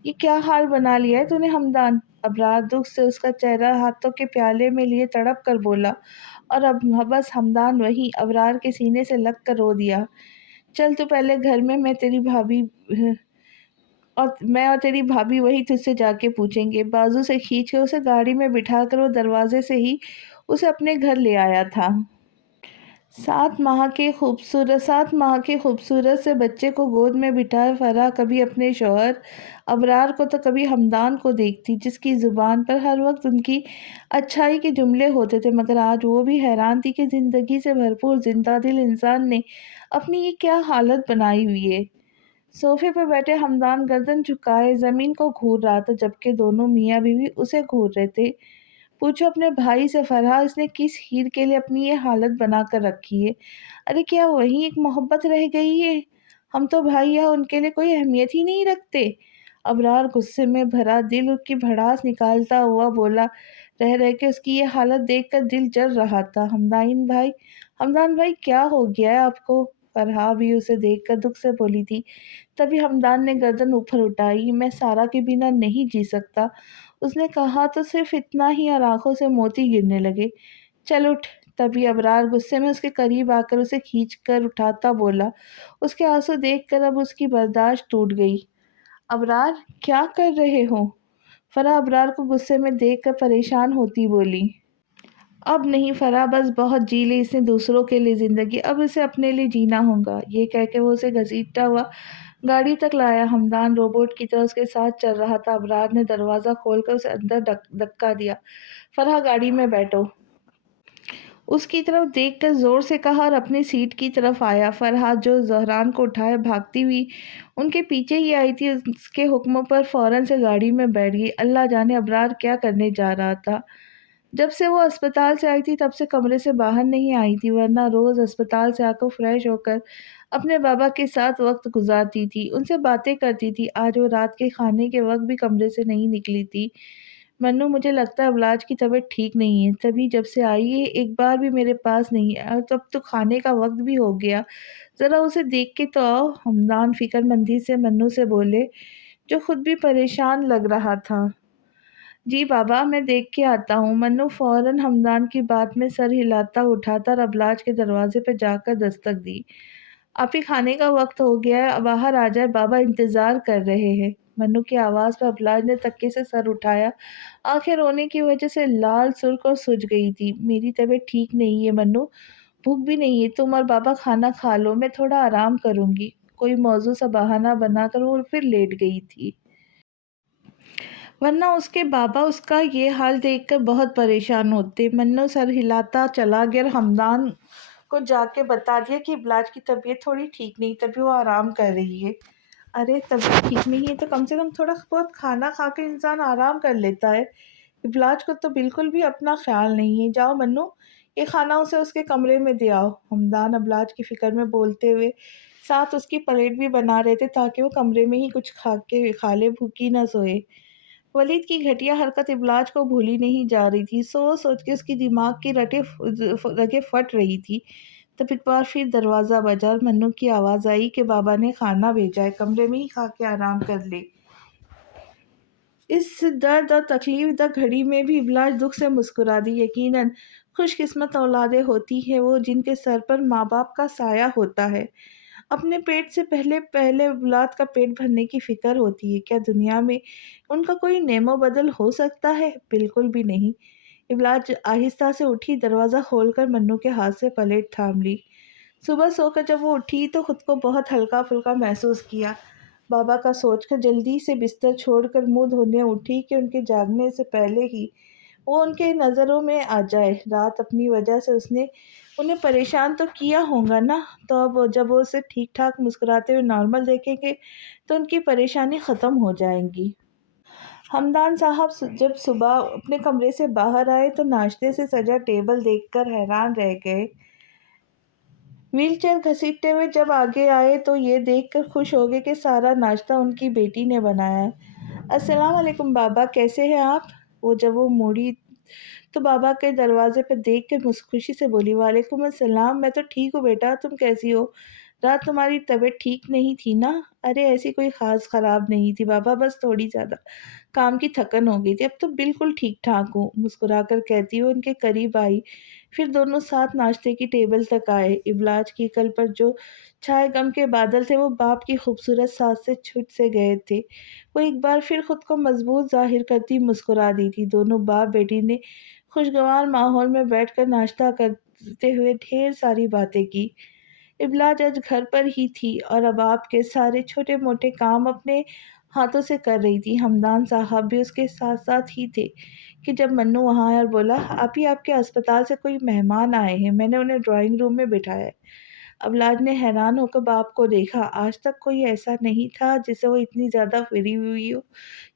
یہ کیا حال بنا لیا ہے تو نے ہمدان؟ ابرار دکھ سے اس کا چہرہ ہاتھوں کے پیالے میں لیے تڑپ کر بولا، اور اب بس ہمدان وہی ابرار کے سینے سے لگ کر رو دیا۔ چل تو پہلے گھر میں تیری بھابھی وہی تجھ سے جا کے پوچھیں گے۔ بازو سے کھینچ کے اسے گاڑی میں بٹھا کر وہ دروازے سے ہی اسے اپنے گھر لے آیا تھا۔ 7 ماہ کے خوبصورت سے بچے کو گود میں بٹھائے فرح کبھی اپنے شوہر ابرار کو تو کبھی ہمدان کو دیکھتی، جس کی زبان پر ہر وقت ان کی اچھائی کے جملے ہوتے تھے، مگر آج وہ بھی حیران تھی کہ زندگی سے بھرپور زندہ دل انسان نے اپنی یہ کیا حالت بنائی ہوئی ہے۔ صوفے پر بیٹھے ہمدان گردن جھکائے زمین کو گھور رہا تھا، جبکہ دونوں میاں بیوی اسے گھور رہے تھے۔ پوچھو اپنے بھائی سے فرح، اس نے کس ہیر کے لیے اپنی یہ حالت بنا کر رکھی ہے؟ ارے کیا وہیں ایک محبت رہ گئی ہے؟ ہم تو بھائی یہاں ان کے لیے کوئی اہمیت ہی نہیں رکھتے۔ ابرار غصے میں بھرا دل کی بھڑاس نکالتا ہوا بولا، رہ رہ کے اس کی یہ حالت دیکھ کر دل جل رہا تھا۔ ہمدان بھائی کیا ہو گیا ہے آپ کو؟ فرح بھی اسے دیکھ کر دکھ سے بولی تھی۔ تبھی ہمدان نے گردن اوپر اٹھائی۔ میں سارا کے بنا نہیں جی سکتا، اس نے کہا تو صرف اتنا ہی، اور آنکھوں سے موتی گرنے لگے۔ چل اٹھ۔ تبھی ابرار غصے میں اس کے قریب آ کر اسے کھینچ کر اٹھاتا بولا۔ اس کے آنسو دیکھ کر اب اس کی برداشت ٹوٹ گئی۔ ابرار کیا کر رہے ہو؟ فرح ابرار کو غصے میں دیکھ کر پریشان ہوتی بولی۔ اب نہیں فرح، بس بہت جی لی اس نے دوسروں کے لیے زندگی، اب اسے اپنے لیے جینا ہوگا۔ یہ کہہ کے وہ اسے گھسیٹتا ہوا گاڑی تک لایا۔ ہمدان روبوٹ کی طرح اس کے ساتھ چل رہا تھا۔ ابرار نے دروازہ کھول کر اسے اندر دھکا دیا۔ فرح گاڑی میں بیٹھو، اس کی طرف دیکھ کر زور سے کہا، اور اپنی سیٹ کی طرف آیا۔ فرح جو زہران کو اٹھائے بھاگتی ہوئی ان کے پیچھے ہی آئی تھی، اس کے حکم پر فوراً سے گاڑی میں بیٹھ گئی۔ اللہ جانے ابرار کیا کرنے جا رہا تھا۔ جب سے وہ اسپتال سے آئی تھی تب سے کمرے سے باہر نہیں آئی تھی، ورنہ روز اسپتال سے آ کر فریش ہو کر اپنے بابا کے ساتھ وقت گزارتی تھی، ان سے باتیں کرتی تھی۔ آج وہ رات کے کھانے کے وقت بھی کمرے سے نہیں نکلی تھی۔ منو، مجھے لگتا ہے ابلاج کی طبیعت ٹھیک نہیں ہے، تبھی جب سے آئی ہے ایک بار بھی میرے پاس نہیں ہے، اور اب تو کھانے کا وقت بھی ہو گیا، ذرا اسے دیکھ کے تو آؤ۔ ہمدان فکر مندی سے منو سے بولے، جو خود بھی پریشان لگ رہا تھا۔ جی بابا، میں دیکھ کے آتا ہوں۔ منو فوراً ہمدان کی بات میں سر ہلاتا اٹھاتا اور ابلاج کے دروازے پہ جا کر دستک دی۔ آپی، کھانے کا وقت ہو گیا ہے، باہر آ جائے، بابا انتظار کر رہے ہیں۔ منو کی آواز پر ابلاج نے تکے سے سر اٹھایا، آنکھیں رونے کی وجہ سے لال سرخ اور سج گئی تھی۔ میری طبیعت ٹھیک نہیں ہے منو، بھوک بھی نہیں ہے، تم اور بابا کھانا کھا لو، میں تھوڑا آرام کروں گی۔ کوئی موضوع سا بہانہ بنا کر وہ پھر لیٹ گئی تھی، ورنہ اس کے بابا اس کا یہ حال دیکھ کر بہت پریشان ہوتے۔ منو سر ہلاتا چلا گیا اور ہمدان کو جا کے بتا دیا کہ ابلاج کی طبیعت تھوڑی ٹھیک نہیں، تبھی وہ آرام کر رہی ہے۔ ارے طبیعت ٹھیک نہیں ہے تو کم سے کم تھوڑا بہت کھانا کھا کے انسان آرام کر لیتا ہے۔ ابلاج کو تو بالکل بھی اپنا خیال نہیں ہے۔ جاؤ منو، یہ کھانا اسے اس کے کمرے میں دے آؤ۔ ہمدان ابلاج کی فکر میں بولتے ہوئے ساتھ اس کی پلیٹ بھی بنا رہے تھے تاکہ وہ کمرے میں ہی کچھ کھا لے، بھوکی نہ سوئے۔ ولید کی گھٹیا حرکت ابلاج کو بھولی نہیں جا رہی تھی، سوچ سوچ کے اس کی دماغ کی رگیں پھٹ رہی تھی۔ تب ایک بار پھر دروازہ بجا اور منو کی آواز آئی کہ بابا نے کھانا بھیجا ہے، کمرے میں ہی کھا کے آرام کر لے۔ اس درد اور تکلیف دہ گھڑی میں بھی ابلاج دکھ سے مسکرا دی۔ یقیناً خوش قسمت اولادیں ہوتی ہیں وہ، جن کے سر پر ماں باپ کا سایہ ہوتا ہے۔ اپنے پیٹ سے پہلے پہلے اولاد کا پیٹ بھرنے کی فکر ہوتی ہے، کیا دنیا میں ان کا کوئی نعم و بدل ہو سکتا ہے؟ بالکل بھی نہیں۔ ابلاج آہستہ سے اٹھی، دروازہ کھول کر منو کے ہاتھ سے پلیٹ تھام لی۔ صبح سو کر جب وہ اٹھی تو خود کو بہت ہلکا پھلکا محسوس کیا۔ بابا کا سوچ کر جلدی سے بستر چھوڑ کر منہ دھونے اٹھی کہ ان کے جاگنے سے پہلے ہی وہ ان کے نظروں میں آ جائے۔ رات اپنی وجہ سے اس نے انہیں پریشان تو کیا ہوگا نا، تو اب جب وہ اسے ٹھیک ٹھاک مسکراتے ہوئے نارمل دیکھیں گے تو ان کی پریشانی ختم ہو جائیں گی۔ ہمدان صاحب جب صبح اپنے کمرے سے باہر آئے تو ناشتے سے سجا ٹیبل دیکھ کر حیران رہ گئے۔ ویل چیئر گھسیٹتے ہوئے جب آگے آئے تو یہ دیکھ کر خوش ہو گئے کہ سارا ناشتہ ان کی بیٹی نے بنایا ہے۔ السلام علیکم بابا، کیسے ہیں آپ؟ جب وہ موڑی تو بابا کے دروازے پہ دیکھ کر خوشی سے بولی، وعلیکم السلام، میں تو ٹھیک ہوں بیٹا، تم کیسی ہو؟ رات تمہاری طبیعت ٹھیک نہیں تھی نا؟ ارے ایسی کوئی خاص خراب نہیں تھی بابا، بس تھوڑی زیادہ کام کی تھکن ہو گئی تھی، اب تو بالکل ٹھیک ٹھاک ہوں، مسکرا کر کہتی ہوئے ان کے قریب آئی۔ پھر دونوں ساتھ ناشتے کی ٹیبل تک آئے۔ ابلاج کی کل پر جو چھائے غم کے بادل تھے وہ باپ کی خوبصورت سانس سے چھٹ سے گئے تھے۔ وہ ایک بار پھر خود کو مضبوط ظاہر کرتی مسکرا دی تھی۔ دونوں باپ بیٹی نے خوشگوار ماحول میں بیٹھ کر ناشتہ کرتے ہوئے ڈھیر ساری باتیں کی۔ ابلاج آج گھر پر ہی تھی اور اب آپ کے سارے چھوٹے موٹے کام اپنے ہاتھوں سے کر رہی تھی۔ ہمدان صاحب بھی اس کے ساتھ ساتھ ہی تھے کہ جب منو وہاں آیا اور بولا، آپ ہی آپ کے اسپتال سے کوئی مہمان آئے ہیں، میں نے انہیں ڈرائنگ روم میں بٹھایا ہے۔ ابلاج نے حیران ہو کر باپ کو دیکھا۔ آج تک کوئی ایسا نہیں تھا جسے وہ اتنی زیادہ فری ہوئی ہو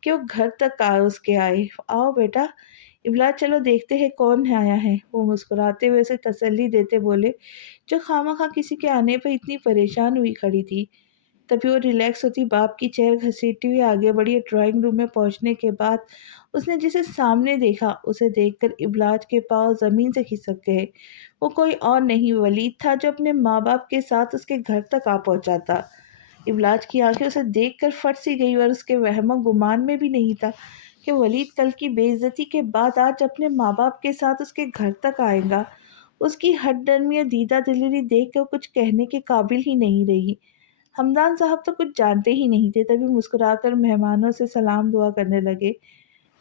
کہ وہ گھر تک اس کے آئے۔ آؤ بیٹا ابلاج، چلو دیکھتے ہیں کون آیا ہے، وہ مسکراتے ہوئے اسے تسلی دیتے بولے، جو خواہ کسی کے آنے پہ اتنی پریشان ہوئی کھڑی تھی۔ تبھی وہ ریلیکس ہوتی باپ کی چیئر گھسیٹتی ہوئی آگے بڑھی۔ ڈرائنگ روم میں پہنچنے کے بعد اس نے جسے سامنے دیکھا اسے دیکھ کر ابلاج کے پاؤں زمین سے کھسک گئے۔ وہ کوئی اور نہیں ولید تھا جو اپنے ماں باپ کے ساتھ اس کے گھر تک آ پہنچا تھا۔ ابلاج کی آنکھیں اسے دیکھ کر پھٹ سی گئی اور اس کے وہم و گمان میں بھی نہیں تھا کہ ولید کل کی بے عزتی کے بعد آج اپنے ماں باپ کے ساتھ اس کے گھر تک آئے گا۔ اس کی ہٹ ڈرمی اور دیدہ دلیری دیکھ کر کچھ کہنے کے قابل ہی نہیں رہی۔ ہمدان صاحب تو کچھ جانتے ہی نہیں تھے، تبھی مسکرا کر مہمانوں سے سلام دعا کرنے لگے۔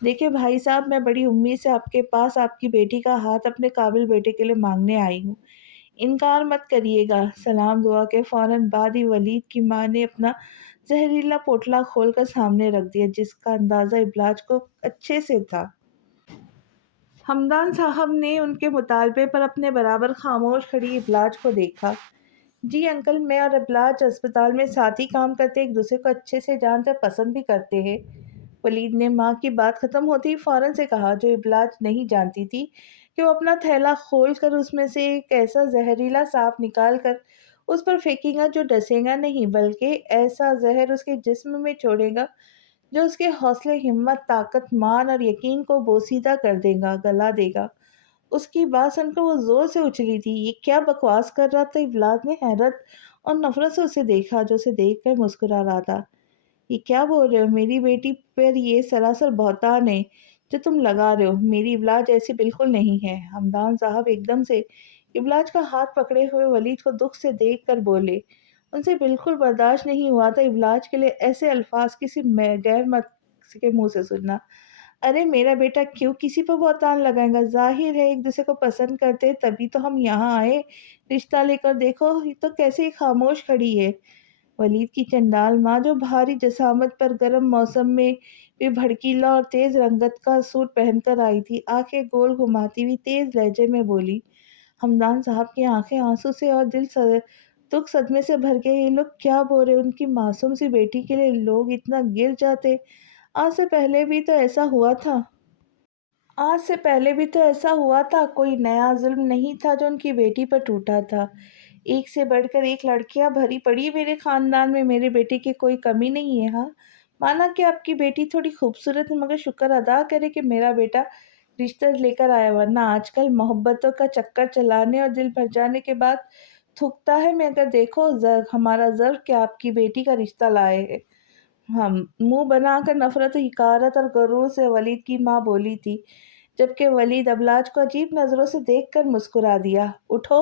دیکھیں بھائی صاحب، میں بڑی امید سے آپ کے پاس آپ کی بیٹی کا ہاتھ اپنے قابل بیٹے کے لیے مانگنے آئی ہوں، انکار مت کریے گا۔ سلام دعا کے فوراً بعد ہی ولید کی ماں نے اپنا زہریلا پوٹلا کھول کر سامنے رکھ دیا، جس کا اندازہ ابلاج کو اچھے سے تھا۔ ہمدان صاحب نے ان کے مطالبے پر اپنے برابر خاموش کھڑی ابلاج کو دیکھا۔ جی انکل، میں اور ابلاج اسپتال میں ساتھ ہی کام کرتے، ایک دوسرے کو اچھے سے جانتے پسند بھی کرتے ہیں۔ ولید نے ماں کی بات ختم ہوتی ہی فوراً سے کہا، جو ابلاج نہیں جانتی تھی کہ وہ اپنا تھیلا کھول کر اس میں سے ایک ایسا زہریلا سانپ نکال کر اس پر پھینکے گا جو ڈسے گا نہیں، بلکہ ایسا زہر اس کے جسم میں چھوڑے گا جو اس کے حوصلے، ہمت، طاقت، مان اور یقین کو بوسیدہ کر دے گا، گلا دے گا۔ اس کی بات سن کر وہ زور سے اچھلی تھی۔ یہ کیا بکواس کر رہا تھا؟ ابلاج نے حیرت اور نفرت سے اسے دیکھا، جو اسے دیکھ کر مسکرا رہا تھا۔ یہ کیا بول رہے ہو؟ میری بیٹی پر یہ سراسر بہتان ہے جو تم لگا رہے ہو۔ میری ابلاج ایسی بالکل نہیں ہے۔ ہمدان صاحب ایک دم سے ابلاج کا ہاتھ پکڑے ہوئے ولید کو دکھ سے دیکھ کر بولے۔ ان سے بالکل برداشت نہیں ہوا تھا ابلاج کے لیے ایسے الفاظ کسی غیر مرد کے منہ سے سننا۔ ارے میرا بیٹا کیوں کسی پر بہتان لگائے گا؟ ظاہر ہے ایک دوسرے کو پسند کرتے، تبھی تو ہم یہاں آئے رشتہ لے کر۔ دیکھو یہ تو کیسے خاموش کھڑی ہے۔ ولید کی چنڈال ماں، جو بھاری جسامت پر گرم موسم میں بھی بھڑکیلا اور تیز رنگت کا سوٹ پہن کر آئی تھی، آنکھیں گول گھماتی ہوئی تیز لہجے میں بولی۔ ہمدان صاحب کی آنکھیں آنسو سے اور دل دکھ صدمے سے بھر گئے۔ یہ لوگ کیا بول رہے؟ ان کی معصوم سی بیٹی کے لیے لوگ اتنا گر جاتے؟ آج سے پہلے بھی تو ایسا ہوا تھا۔ کوئی نیا ظلم نہیں تھا جو ان کی بیٹی پر ٹوٹا تھا۔ ایک سے بڑھ کر ایک لڑکیاں بھری پڑی میرے خاندان میں، میرے بیٹے کی کوئی کمی نہیں ہے۔ ہاں مانا کہ آپ کی بیٹی تھوڑی خوبصورت ہے، مگر شکر ادا کرے کہ میرا بیٹا رشتہ لے کر آیا، ورنہ آج کل محبتوں کا چکر چلانے اور دل بھر جانے کے بعد تھکتا ہے۔ مگر دیکھو ہمارا ظرف کہ آپ کی بیٹی کا رشتہ لائے ہے۔ ہم منہ بنا کر نفرت، حقارت اور غرور سے ولید کی ماں بولی تھی، جبکہ ولید ابلاج کو عجیب نظروں سے دیکھ کر مسکرا دیا۔ اٹھو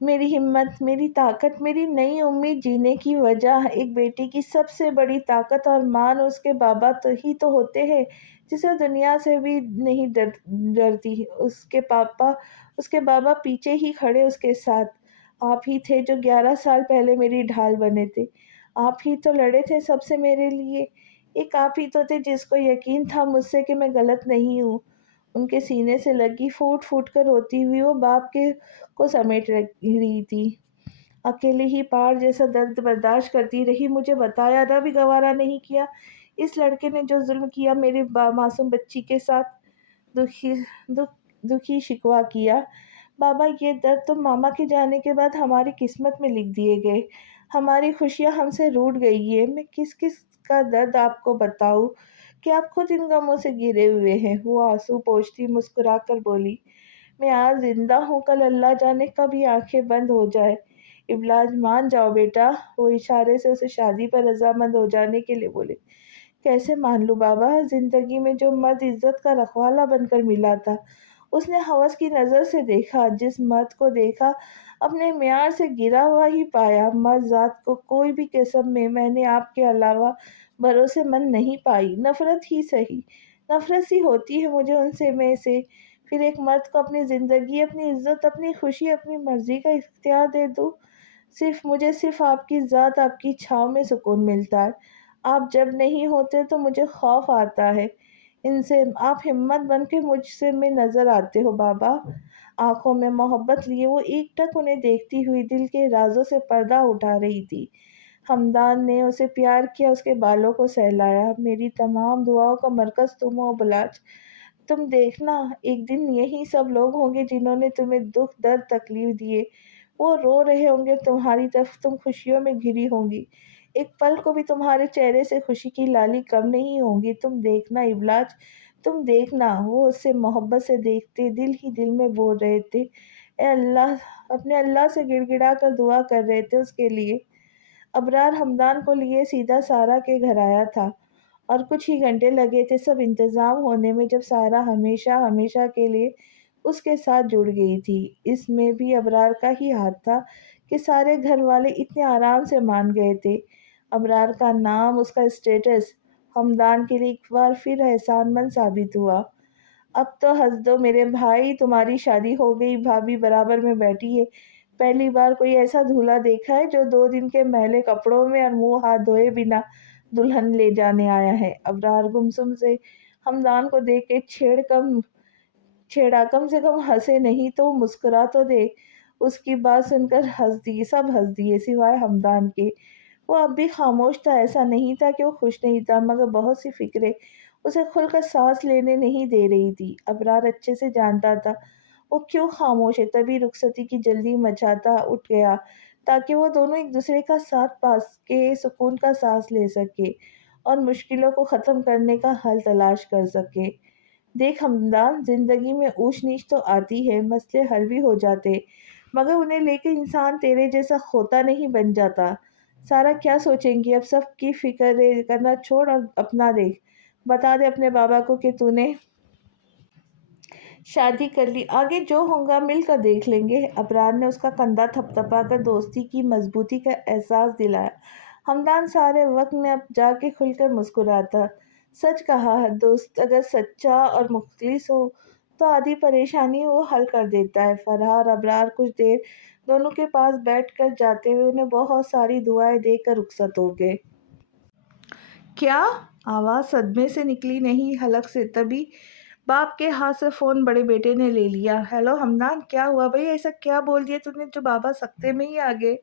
میری ہمت، میری طاقت، میری نئی امید جینے کی وجہ۔ ایک بیٹی کی سب سے بڑی طاقت اور مان اس کے بابا تو ہوتے ہیں، جسے دنیا سے بھی نہیں ڈرتی۔ اس کے بابا پیچھے ہی کھڑے اس کے ساتھ۔ آپ ہی تھے جو 11 سال پہلے میری ڈھال بنے تھے۔ آپ ہی تو لڑے تھے سب سے میرے لیے۔ ایک آپ ہی تو تھے جس کو یقین تھا مجھ سے کہ میں غلط نہیں ہوں۔ ان کے سینے سے لگی پھوٹ پھوٹ کر روتی ہوئی وہ باپ کے کو سمیٹ رہی تھی۔ اکیلے ہی پہاڑ جیسا درد برداشت کرتی رہی۔ مجھے بتایا نہ بھی گوارا نہیں کیا اس لڑکے نے جو ظلم کیا میری معصوم بچی کے ساتھ۔ دکھی دکھی شکوا کیا۔ بابا یہ درد تم ماما کے جانے کے بعد ہماری قسمت میں لکھ دیے گئے۔ ہماری خوشیاں ہم سے روٹ گئی ہے۔ میں کس کس کا درد آپ کو بتاؤں کہ آپ خود ان غموں سے گرے ہوئے ہیں۔ وہ آنسو پوچھتی مسکرا کر بولی، میں آج زندہ ہوں، کل اللہ جانے کب یہ آنکھیں بند ہو جائے۔ ابلاج مان جاؤ بیٹا۔ وہ اشارے سے اسے شادی پر رضامند ہو جانے کے لیے بولے۔ کیسے مان لوں بابا؟ زندگی میں جو مرد عزت کا رکھوالا بن کر ملا تھا، اس نے ہوس کی نظر سے دیکھا۔ جس مرد کو دیکھا اپنے معیار سے گرا ہوا ہی پایا۔ مرد ذات کو کوئی بھی قسم میں نے آپ کے علاوہ بھروسے مند نہیں پائی۔ نفرت ہی صحیح، نفرت سی ہوتی ہے مجھے ان سے میں سے۔ پھر ایک مرد کو اپنی زندگی، اپنی عزت، اپنی خوشی، اپنی مرضی کا اختیار دے دوں۔ مجھے صرف آپ کی ذات، آپ کی چھاؤں میں سکون ملتا ہے۔ آپ جب نہیں ہوتے تو مجھے خوف آتا ہے ان سے۔ آپ ہمت بن کے مجھ سے میں نظر آتے ہو بابا۔ آنکھوں میں محبت لیے وہ ایک ٹک انہیں دیکھتی ہوئی دل کے رازوں سے پردہ اٹھا رہی تھی۔ حمدان نے اسے پیار کیا، اس کے بالوں کو سہلایا۔ میری تمام دعاؤں کا مرکز تم ہو بلاج۔ تم دیکھنا ایک دن یہی سب لوگ ہوں گے جنہوں نے تمہیں دکھ درد تکلیف دیے، وہ رو رہے ہوں گے تمہاری طرف، تم خوشیوں میں گھری ہوں گی، ایک پل کو بھی تمہارے چہرے سے خوشی کی لالی کم نہیں ہوگی۔ تم دیکھنا ابلاج، تم دیکھنا۔ وہ اس سے محبت سے دیکھتے دل ہی دل میں بول رہے تھے، اے اللہ، اپنے اللہ سے گڑ گڑا کر دعا کر رہے تھے اس کے لیے۔ ابرار حمدان کو لیے سیدھا سارا کے گھر آیا تھا اور کچھ ہی گھنٹے لگے تھے سب انتظام ہونے میں، جب سارا ہمیشہ ہمیشہ کے لیے اس کے ساتھ جڑ گئی تھی۔ اس میں بھی ابرار کا ہی ہاتھ تھا کہ سارے گھر والے اتنے آرام سے مان گئے تھے۔ ابرار کا نام، اس کا اسٹیٹس حمدان کے لیے ایک بار پھر احسان مند ثابت ہوا۔ اب تو ہنس دو میرے بھائی، تمہاری شادی ہو گئی، بھابھی برابر میں بیٹھی ہے۔ پہلی بار کوئی ایسا دولہا دیکھا ہے جو 2 دن کے میلے کپڑوں میں اور منہ ہاتھ دھوئے بنا دلہن لے جانے آیا ہے۔ ابرار گمسم سے حمدان کو دیکھ کے چھیڑا، کم سے کم ہنسے نہیں تو مسکرا تو دے۔ اس کی بات سن کر سب ہنس دیے سوائے حمدان کے۔ وہ اب بھی خاموش تھا۔ ایسا نہیں تھا کہ وہ خوش نہیں تھا، مگر بہت سی فکریں اسے کھل کر سانس لینے نہیں دے رہی تھی۔ ابرار اچھے سے جانتا تھا وہ کیوں خاموش ہے، تبھی رخصتی کی جلدی مچاتا اٹھ گیا تاکہ وہ دونوں ایک دوسرے کا ساتھ پا کے سکون کا سانس لے سکے اور مشکلوں کو ختم کرنے کا حل تلاش کر سکے۔ دیکھ حمدان، زندگی میں اونچ نیچ تو آتی ہے، مسئلے حل بھی ہو جاتے، مگر انہیں لے کے انسان تیرے جیسا کھوتا نہیں بن جاتا۔ سارا کیا سوچیں گی؟ اب سب کی فکر کرنا چھوڑ اور اپنا دیکھ۔ بتا دے اپنے بابا کو کہ تو نے شادی کر لی، آگے جو ہوگا مل کر دیکھ لیں گے۔ ابرار نے اس کا کندھا تھپ تھپا کر دوستی کی مضبوطی کا احساس دلایا۔ حمدان سارے وقت میں اب جا کے کھل کر مسکراتا۔ سچ کہا ہے، دوست اگر سچا اور مخلص ہو تو آدھی پریشانی وہ حل کر دیتا ہے۔ فرحہ اور ابرار کچھ دیر دونوں کے پاس بیٹھ کر جاتے ہوئے انہیں بہت ساری دعائیں دے کر رخصت ہو گئے۔ کیا؟ آواز صدمے سے نکلی نہیں حلق سے، تبھی باپ کے ہاتھ سے فون بڑے بیٹے نے لے لیا۔ ہیلو حمدان، کیا ہوا بھائی؟ ایسا کیا بول دیا تو نے جو بابا سکتے میں ہی آ گئے؟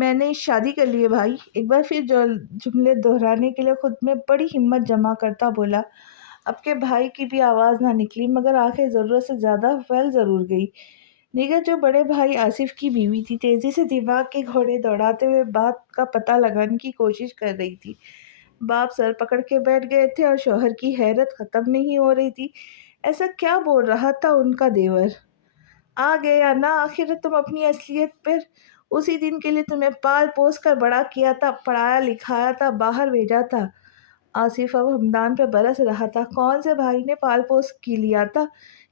میں نے شادی کر لی ہے بھائی، ایک بار پھر جملے دہرانے کے لیے خود میں بڑی ہمت جمع کرتا بولا۔ اب کے بھائی کی بھی آواز نہ نکلی، مگر آنکھیں ضرورت سے زیادہ پھیل ضرور گئی۔ نگر جو بڑے بھائی آصف کی بیوی تھی، تیزی سے دماغ کے گھوڑے دوڑاتے ہوئے بات کا پتہ لگانے کی کوشش کر رہی تھی۔ باپ سر پکڑ کے بیٹھ گئے تھے اور شوہر کی حیرت ختم نہیں ہو رہی تھی۔ ایسا کیا بول رہا تھا ان کا دیور؟ آ گیا نا آخر تم اپنی اصلیت پر۔ اسی دن کے لیے تمہیں پال پوس کر بڑا کیا تھا، پڑھایا لکھایا تھا، باہر بھیجا تھا۔ آصف اب حمدان پہ برس رہا تھا۔ کون سے بھائی نے پال پوس کی لیا تھا؟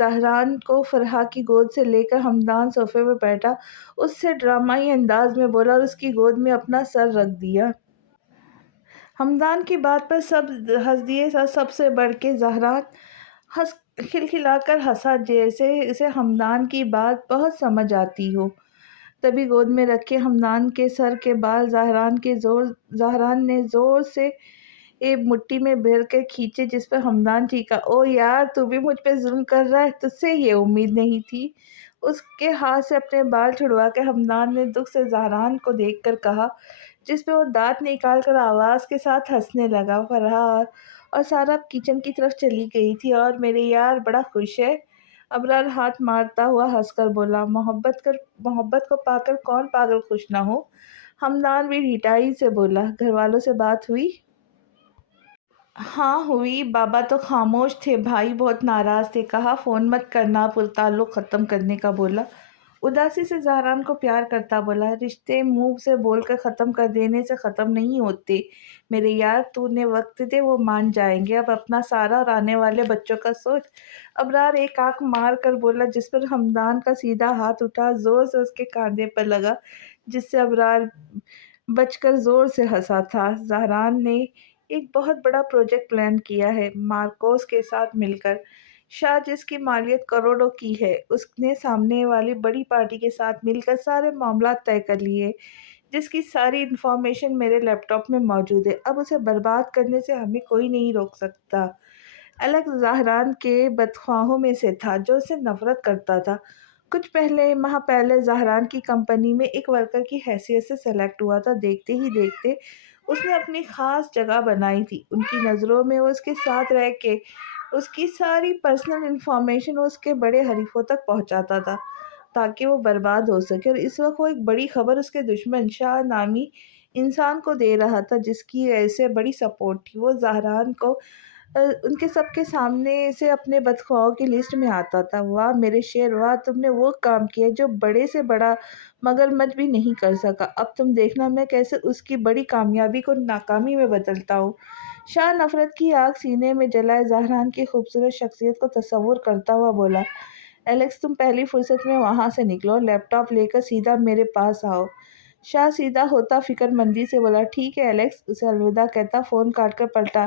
زہران کو فرحہ کی گود سے لے کر حمدان صوفے پہ بیٹھا، اس سے ڈرامائی انداز میں بولا اور اس کی گود میں اپنا سر رکھ دیا۔ حمدان کی بات پر سب ہنس دیے اور سب سے بڑھ کے زہران ہنس کھلکھلا کر ہنسا، جیسے اسے حمدان کی بات بہت سمجھ آتی ہو۔ تبھی گود میں رکھے حمدان کے سر کے بال زہران نے زور سے ایک مٹھی میں بھر کے کھینچے، جس پر حمدان چیخا، او یار تو بھی مجھ پہ ظلم کر رہا ہے، تجھ سے یہ امید نہیں تھی۔ اس کے ہاتھ سے اپنے بال چھڑوا کے حمدان نے دکھ سے زہران کو دیکھ کر کہا، جس پہ وہ دانت نکال کر آواز کے ساتھ ہنسنے لگا۔ فرحہ اور سارا کچن کی طرف چلی گئی تھی اور میرے یار بڑا خوش ہے؟ ابرار ہاتھ مارتا ہوا ہنس کر بولا، محبت کو پا کر کون پاگل خوش نہ ہو؟ حمدان بھی ڈھٹائی سے بولا، گھر والوں سے بات ہوئی؟ ہاں ہوئی، بابا تو خاموش تھے، بھائی بہت ناراض تھے، کہا فون مت کرنا، تعلق ختم کرنے کا بولا۔ اداسی سے زہران کو پیار کرتا بولا، رشتے منہ سے بول کر ختم کر دینے سے ختم نہیں ہوتے میرے یار، تو نے وقت دے، وہ مان جائیں گے، اب اپنا سارا اور آنے والے بچوں کا سوچ۔ ابرار ایک آنکھ مار کر بولا، جس پر حمدان کا سیدھا ہاتھ اٹھا زور سے اس کے کاندھے پر لگا، جس سے ابرار بچ کر زور سے ہنسا تھا۔ زہران نے ایک بہت بڑا پروجیکٹ پلان کیا ہے مارکوس کے ساتھ مل کر، شاہ جس کی مالیت کروڑوں کی ہے، اس نے سامنے والی بڑی پارٹی کے ساتھ مل کر سارے معاملات طے کر لیے، جس کی ساری انفارمیشن میرے لیپ ٹاپ میں موجود ہے، اب اسے برباد کرنے سے ہمیں کوئی نہیں روک سکتا۔ الیکس زہران کے بدخواہوں میں سے تھا، جو اسے نفرت کرتا تھا۔ کچھ ماہ پہلے زہران کی کمپنی میں ایک ورکر کی حیثیت سے سلیکٹ ہوا تھا، دیکھتے ہی دیکھتے اس نے اپنی خاص جگہ بنائی تھی ان کی نظروں میں۔ وہ اس کے ساتھ رہ کے اس کی ساری پرسنل انفارمیشن اس کے بڑے حریفوں تک پہنچاتا تھا تاکہ وہ برباد ہو سکے، اور اس وقت وہ ایک بڑی خبر اس کے دشمن شاہ نامی انسان کو دے رہا تھا، جس کی ایسے بڑی سپورٹ تھی۔ وہ زہران کو ان کے سب کے سامنے سے اپنے بدخواہوں کی لسٹ میں آتا تھا۔ واہ میرے شیر، واہ تم نے وہ کام کیا جو بڑے سے بڑا مگرمچھ بھی نہیں کر سکا، اب تم دیکھنا میں کیسے اس کی بڑی کامیابی کو ناکامی میں بدلتا ہوں۔ شاہ نفرت کی آگ سینے میں جلائے زہران کی خوبصورت شخصیت کو تصور کرتا ہوا بولا، الیکس تم پہلی فرصت میں وہاں سے نکلو، لیپ ٹاپ لے کر سیدھا میرے پاس آؤ۔ شاہ سیدھا ہوتا فکر مندی سے بولا، ٹھیک ہے الیکس، اسے الوداع کہتا فون کاٹ کر پلٹا۔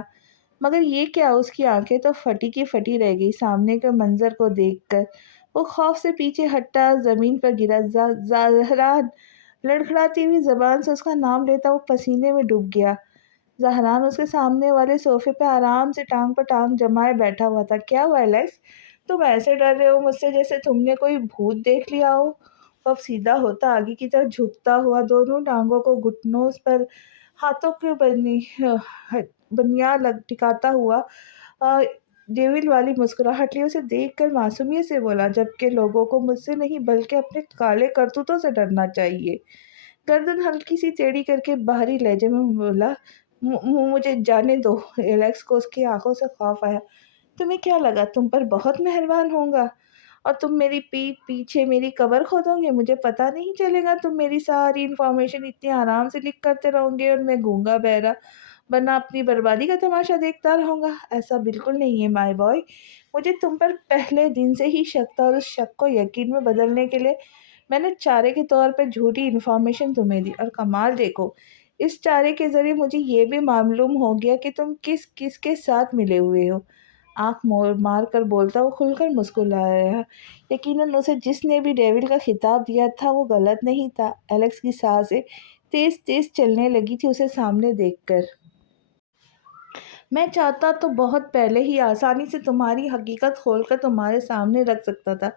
مگر یہ کیا؟ اس کی آنکھیں تو پھٹی کی پھٹی رہ گئی سامنے کے منظر کو دیکھ کر۔ وہ خوف سے پیچھے ہٹا، زمین پر گرا۔ زہران! لڑکھڑاتی ہوئی زبان سے اس کا نام لیتا وہ پسینے میں ڈوب گیا۔ زہران اس کے سامنے والے صوفے پہ آرام سے ٹانگ پر ٹانگ جمائے بیٹھا ہوا تھا۔ کیا ہوا الیکس؟ تم ایسے ڈر رہے ہو مجھ سے جیسے تم نے کوئی بھوت دیکھ لیا ہو۔ وہ اب سیدھا ہوتا آگے کی طرف جھکتا ہوا، دونوں ٹانگوں کو گھٹنوں پر ہاتھوں کی بنیاد ٹکاتا ہوا ڈیول والی مسکراہٹ لیے اسے دیکھ کر معصومیت سے بولا، جبکہ لوگوں کو مجھ سے نہیں بلکہ اپنے کالے کرتوتوں سے ڈرنا چاہیے۔ گردن ہلکی سی ٹیڑھی کر کے باہری لہجے میں بولا، مجھے جانے دو۔ الیکس کو اس کی آنکھوں سے خوف آیا۔ تمہیں کیا لگا تم پر بہت مہربان ہوں گا اور تم میری پیٹھ پیچھے میری قبر کھودو گے؟ مجھے پتہ نہیں چلے گا، تم میری ساری انفارمیشن اتنی آرام سے لیک کرتے رہو گے اور میں گونگا بہرا بنا اپنی بربادی کا تماشا دیکھتا رہوں گا؟ ایسا بالکل نہیں ہے مائی بوائے، مجھے تم پر پہلے دن سے ہی شک تھا، اور اس شک کو یقین میں بدلنے کے لیے میں نے چارے کے طور پر جھوٹی انفارمیشن تمہیں دی، اور کمال دیکھو، اس چارے کے ذریعے مجھے یہ بھی معلوم ہو گیا کہ تم کس کس کے ساتھ ملے ہوئے ہو۔ آنکھ مار کر بولتا وہ کھل کر مسکرایا، یقیناً اسے جس نے بھی ڈیول کا خطاب دیا تھا وہ غلط نہیں تھا۔ الیکس کی سانسیں تیز تیز چلنے لگی تھی اسے سامنے دیکھ کر۔ میں چاہتا تو بہت پہلے ہی آسانی سے تمہاری حقیقت کھول کر تمہارے سامنے رکھ سکتا تھا،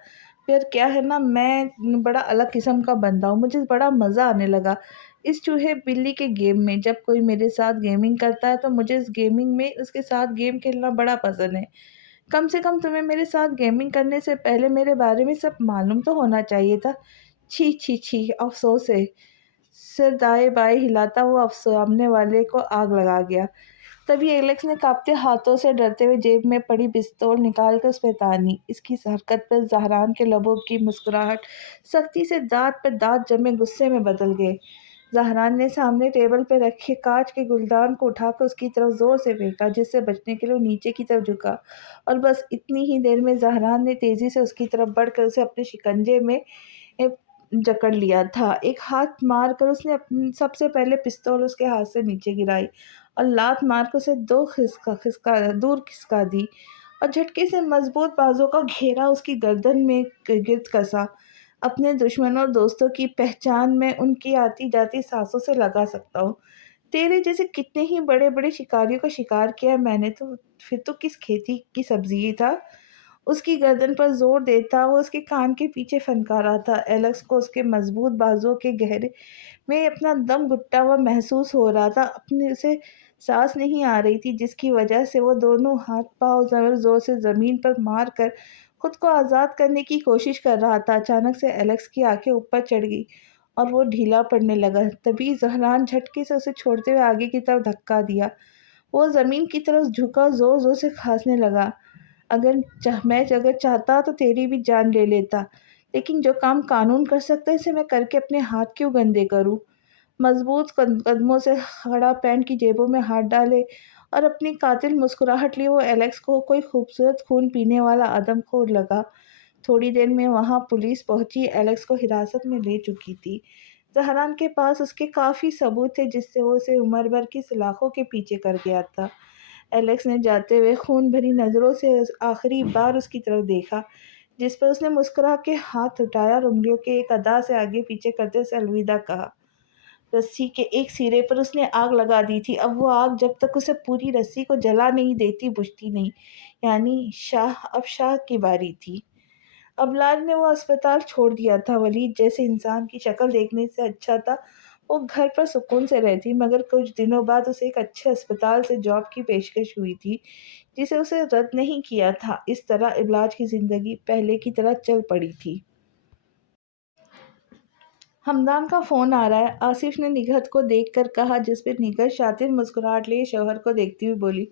پھر کیا ہے نا، میں بڑا الگ قسم کا بندہ ہوں، مجھے بڑا مزہ آنے لگا اس چوہے بلی کے گیم میں۔ جب کوئی میرے ساتھ گیمنگ کرتا ہے تو مجھے اس گیمنگ میں اس کے ساتھ گیم کھیلنا بڑا پسند ہے۔ کم سے کم تمہیں میرے ساتھ گیمنگ کرنے سے پہلے میرے بارے میں سب معلوم تو ہونا چاہیے تھا۔ چھی چھی چھی، افسوس ہے۔ سر دائیں بائیں ہلاتا وہ سامنے والے کو آگ لگا گیا۔ تبھی الیکس نے کانپتے ہاتھوں سے ڈرتے ہوئے جیب میں پڑی پستول نکال کر اس پہ تانی۔ اس کی حرکت پر زہران کے لبوں کی مسکراہٹ سختی سے دانت پر دانت جمے غصے میں بدل گئے۔ زہران نے سامنے ٹیبل پہ رکھے کانچ کے گلدان کو اٹھا کر اس کی طرف زور سے پھینکا، جس سے بچنے کے لیے وہ نیچے کی طرف جھکا، اور بس اتنی ہی دیر میں زہران نے تیزی سے اس کی طرف بڑھ کر اسے اپنے شکنجے میں جکڑ لیا تھا۔ ایک ہاتھ مار کر اس نے سب سے پہلے پستول اس کے ہاتھ سے نیچے گرائی اور لات مار کر اسے دور کھسکا دی، اور جھٹکے سے مضبوط بازو کا گھیرا اس کی گردن میں گرد کسا۔ اپنے دشمنوں اور دوستوں کی پہچان میں ان کی آتی جاتی سانسوں سے لگا سکتا ہوں۔ تیرے جیسے کتنے ہی بڑے بڑے شکاریوں کا شکار کیا ہے میں نے، تو پھر تو کس کھیتی کی سبزی ہی تھا۔ اس کی گردن پر زور دیتا وہ اس کے کان کے پیچھے پھنکا رہا تھا۔ ایلیکس کو اس کے مضبوط بازوؤں کے گہرے میں اپنا دم گھٹتا ہوا محسوس ہو رہا تھا۔ اپنے سے سانس نہیں آ رہی تھی، جس کی وجہ سے وہ دونوں ہاتھ پاؤں زور سے زمین پر مار کر خود کو آزاد کرنے کی کوشش کر رہا تھا۔ اچانک سے ایلیکس کی آنکھیں اوپر چڑھ گئی اور وہ ڈھیلا پڑنے لگا۔ تبھی زہران جھٹکے سے اسے چھوڑتے ہوئے آگے کی طرف دھکا دیا۔ وہ زمین کی طرف جھکا، زور زور سے کھانسنے لگا۔ اگر چاہتا تو تیری بھی جان لے لیتا، لیکن جو کام قانون کر سکتا ہے اسے میں کر کے اپنے ہاتھ کیوں گندے کروں۔ مضبوط قدموں سے کھڑا پینٹ کی جیبوں میں ہاتھ ڈالے اور اپنی قاتل مسکراہٹ لیے وہ ایلیکس کو کوئی خوبصورت خون پینے والا آدم خور لگا۔ تھوڑی دیر میں وہاں پولیس پہنچی، ایلیکس کو حراست میں لے چکی تھی۔ زہران کے پاس اس کے کافی ثبوت تھے جس سے وہ اسے عمر بھر کی سلاخوں کے پیچھے کر گیا تھا۔ ایلیکس نے جاتے ہوئے خون بھری نظروں سے آخری بار اس کی طرف دیکھا، جس پر اس نے مسکرا کے ہاتھ اٹھایا اور انگلیوں کے ایک ادا سے آگے پیچھے کرتے اسے الوداع کہا۔ رسی کے ایک سرے پر اس نے آگ لگا دی تھی، اب وہ آگ جب تک اسے پوری رسی کو جلا نہیں دیتی بجھتی نہیں، یعنی اب شاہ کی باری تھی۔ ابلال نے وہ اسپتال چھوڑ دیا تھا۔ ولید جیسے انسان کی شکل دیکھنے سے اچھا تھا، وہ گھر پر سکون سے رہتی، مگر کچھ دنوں بعد اسے ایک اچھے اسپتال سے جاب کی پیشکش ہوئی تھی جسے اسے رد نہیں کیا تھا۔ اس طرح ابلاج کی زندگی پہلے کی طرح چل پڑی تھی۔ حمدان کا فون آ رہا ہے، آصف نے نگہت کو دیکھ کر کہا، جس پہ نگہت شاطر مسکراہٹ لیے شوہر کو دیکھتی ہوئی بولی،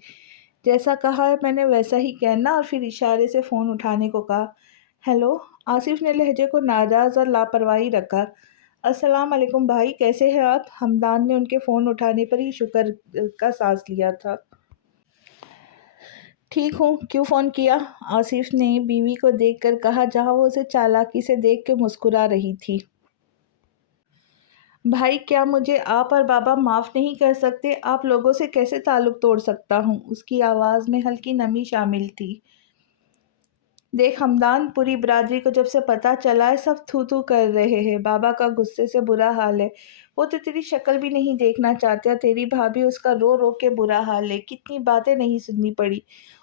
جیسا کہا ہے میں نے ویسا ہی کہنا، اور پھر اشارے سے فون اٹھانے کو کہا۔ ہیلو، آصف نے لہجے کو ناراض اور لاپرواہی رکھا۔ السلام علیکم بھائی، کیسے ہیں آپ؟ حمدان نے ان کے فون اٹھانے پر ہی شکر کا سانس لیا تھا۔ ٹھیک ہوں، کیوں فون کیا؟ آصف نے بیوی کو دیکھ کر کہا، جہاں وہ اسے چالاکی سے دیکھ کے مسکرا رہی تھی۔ بھائی، کیا مجھے آپ اور بابا معاف نہیں کر سکتے؟ آپ لوگوں سے کیسے تعلق توڑ سکتا ہوں؟ اس کی آواز میں ہلکی نمی شامل تھی۔ دیکھ حمدان، پوری برادری کو جب سے پتہ چلا ہے سب تھو تھو کر رہے ہیں، بابا کا غصے سے برا حال ہے، وہ تو تیری شکل بھی نہیں دیکھنا چاہتے، اور تیری بھابھی اس کا رو رو کے برا حال ہے، کتنی باتیں نہیں سننی پڑی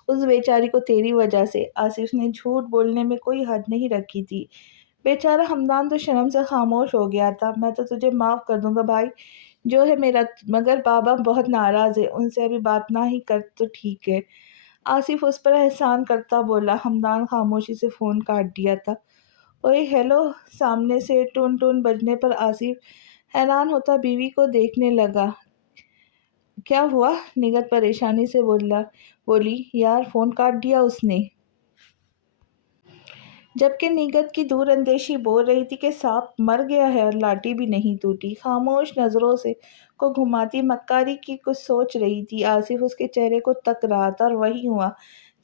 اس بیچاری کو تیری وجہ سے۔ آصف نے جھوٹ بولنے میں کوئی حد نہیں رکھی تھی۔ بیچارہ حمدان تو شرم سے خاموش ہو گیا تھا۔ میں تو تجھے معاف کر دوں گا بھائی، جو ہے میرا، مگر بابا بہت ناراض ہے، ان سے ابھی بات نہ ہی کر تو ٹھیک ہے۔ آصف اس پر احسان کرتا بولا۔ حمدان خاموشی سے فون کاٹ دیا تھا۔ اوئے ہیلو، سامنے سے ٹون ٹون بجنے پر آصف حیران ہوتا بیوی کو دیکھنے لگا۔ کیا ہوا؟ نگہت پریشانی سے بولی، یار فون کاٹ دیا اس نے۔ جبکہ نگہت کی دور اندیشی بول رہی تھی کہ سانپ مر گیا ہے اور لاٹھی بھی نہیں ٹوٹی۔ خاموش نظروں سے کو گھماتی مکاری کی کچھ سوچ رہی تھی۔ آصف اس کے چہرے کو تک رہا تھا، اور وہی ہوا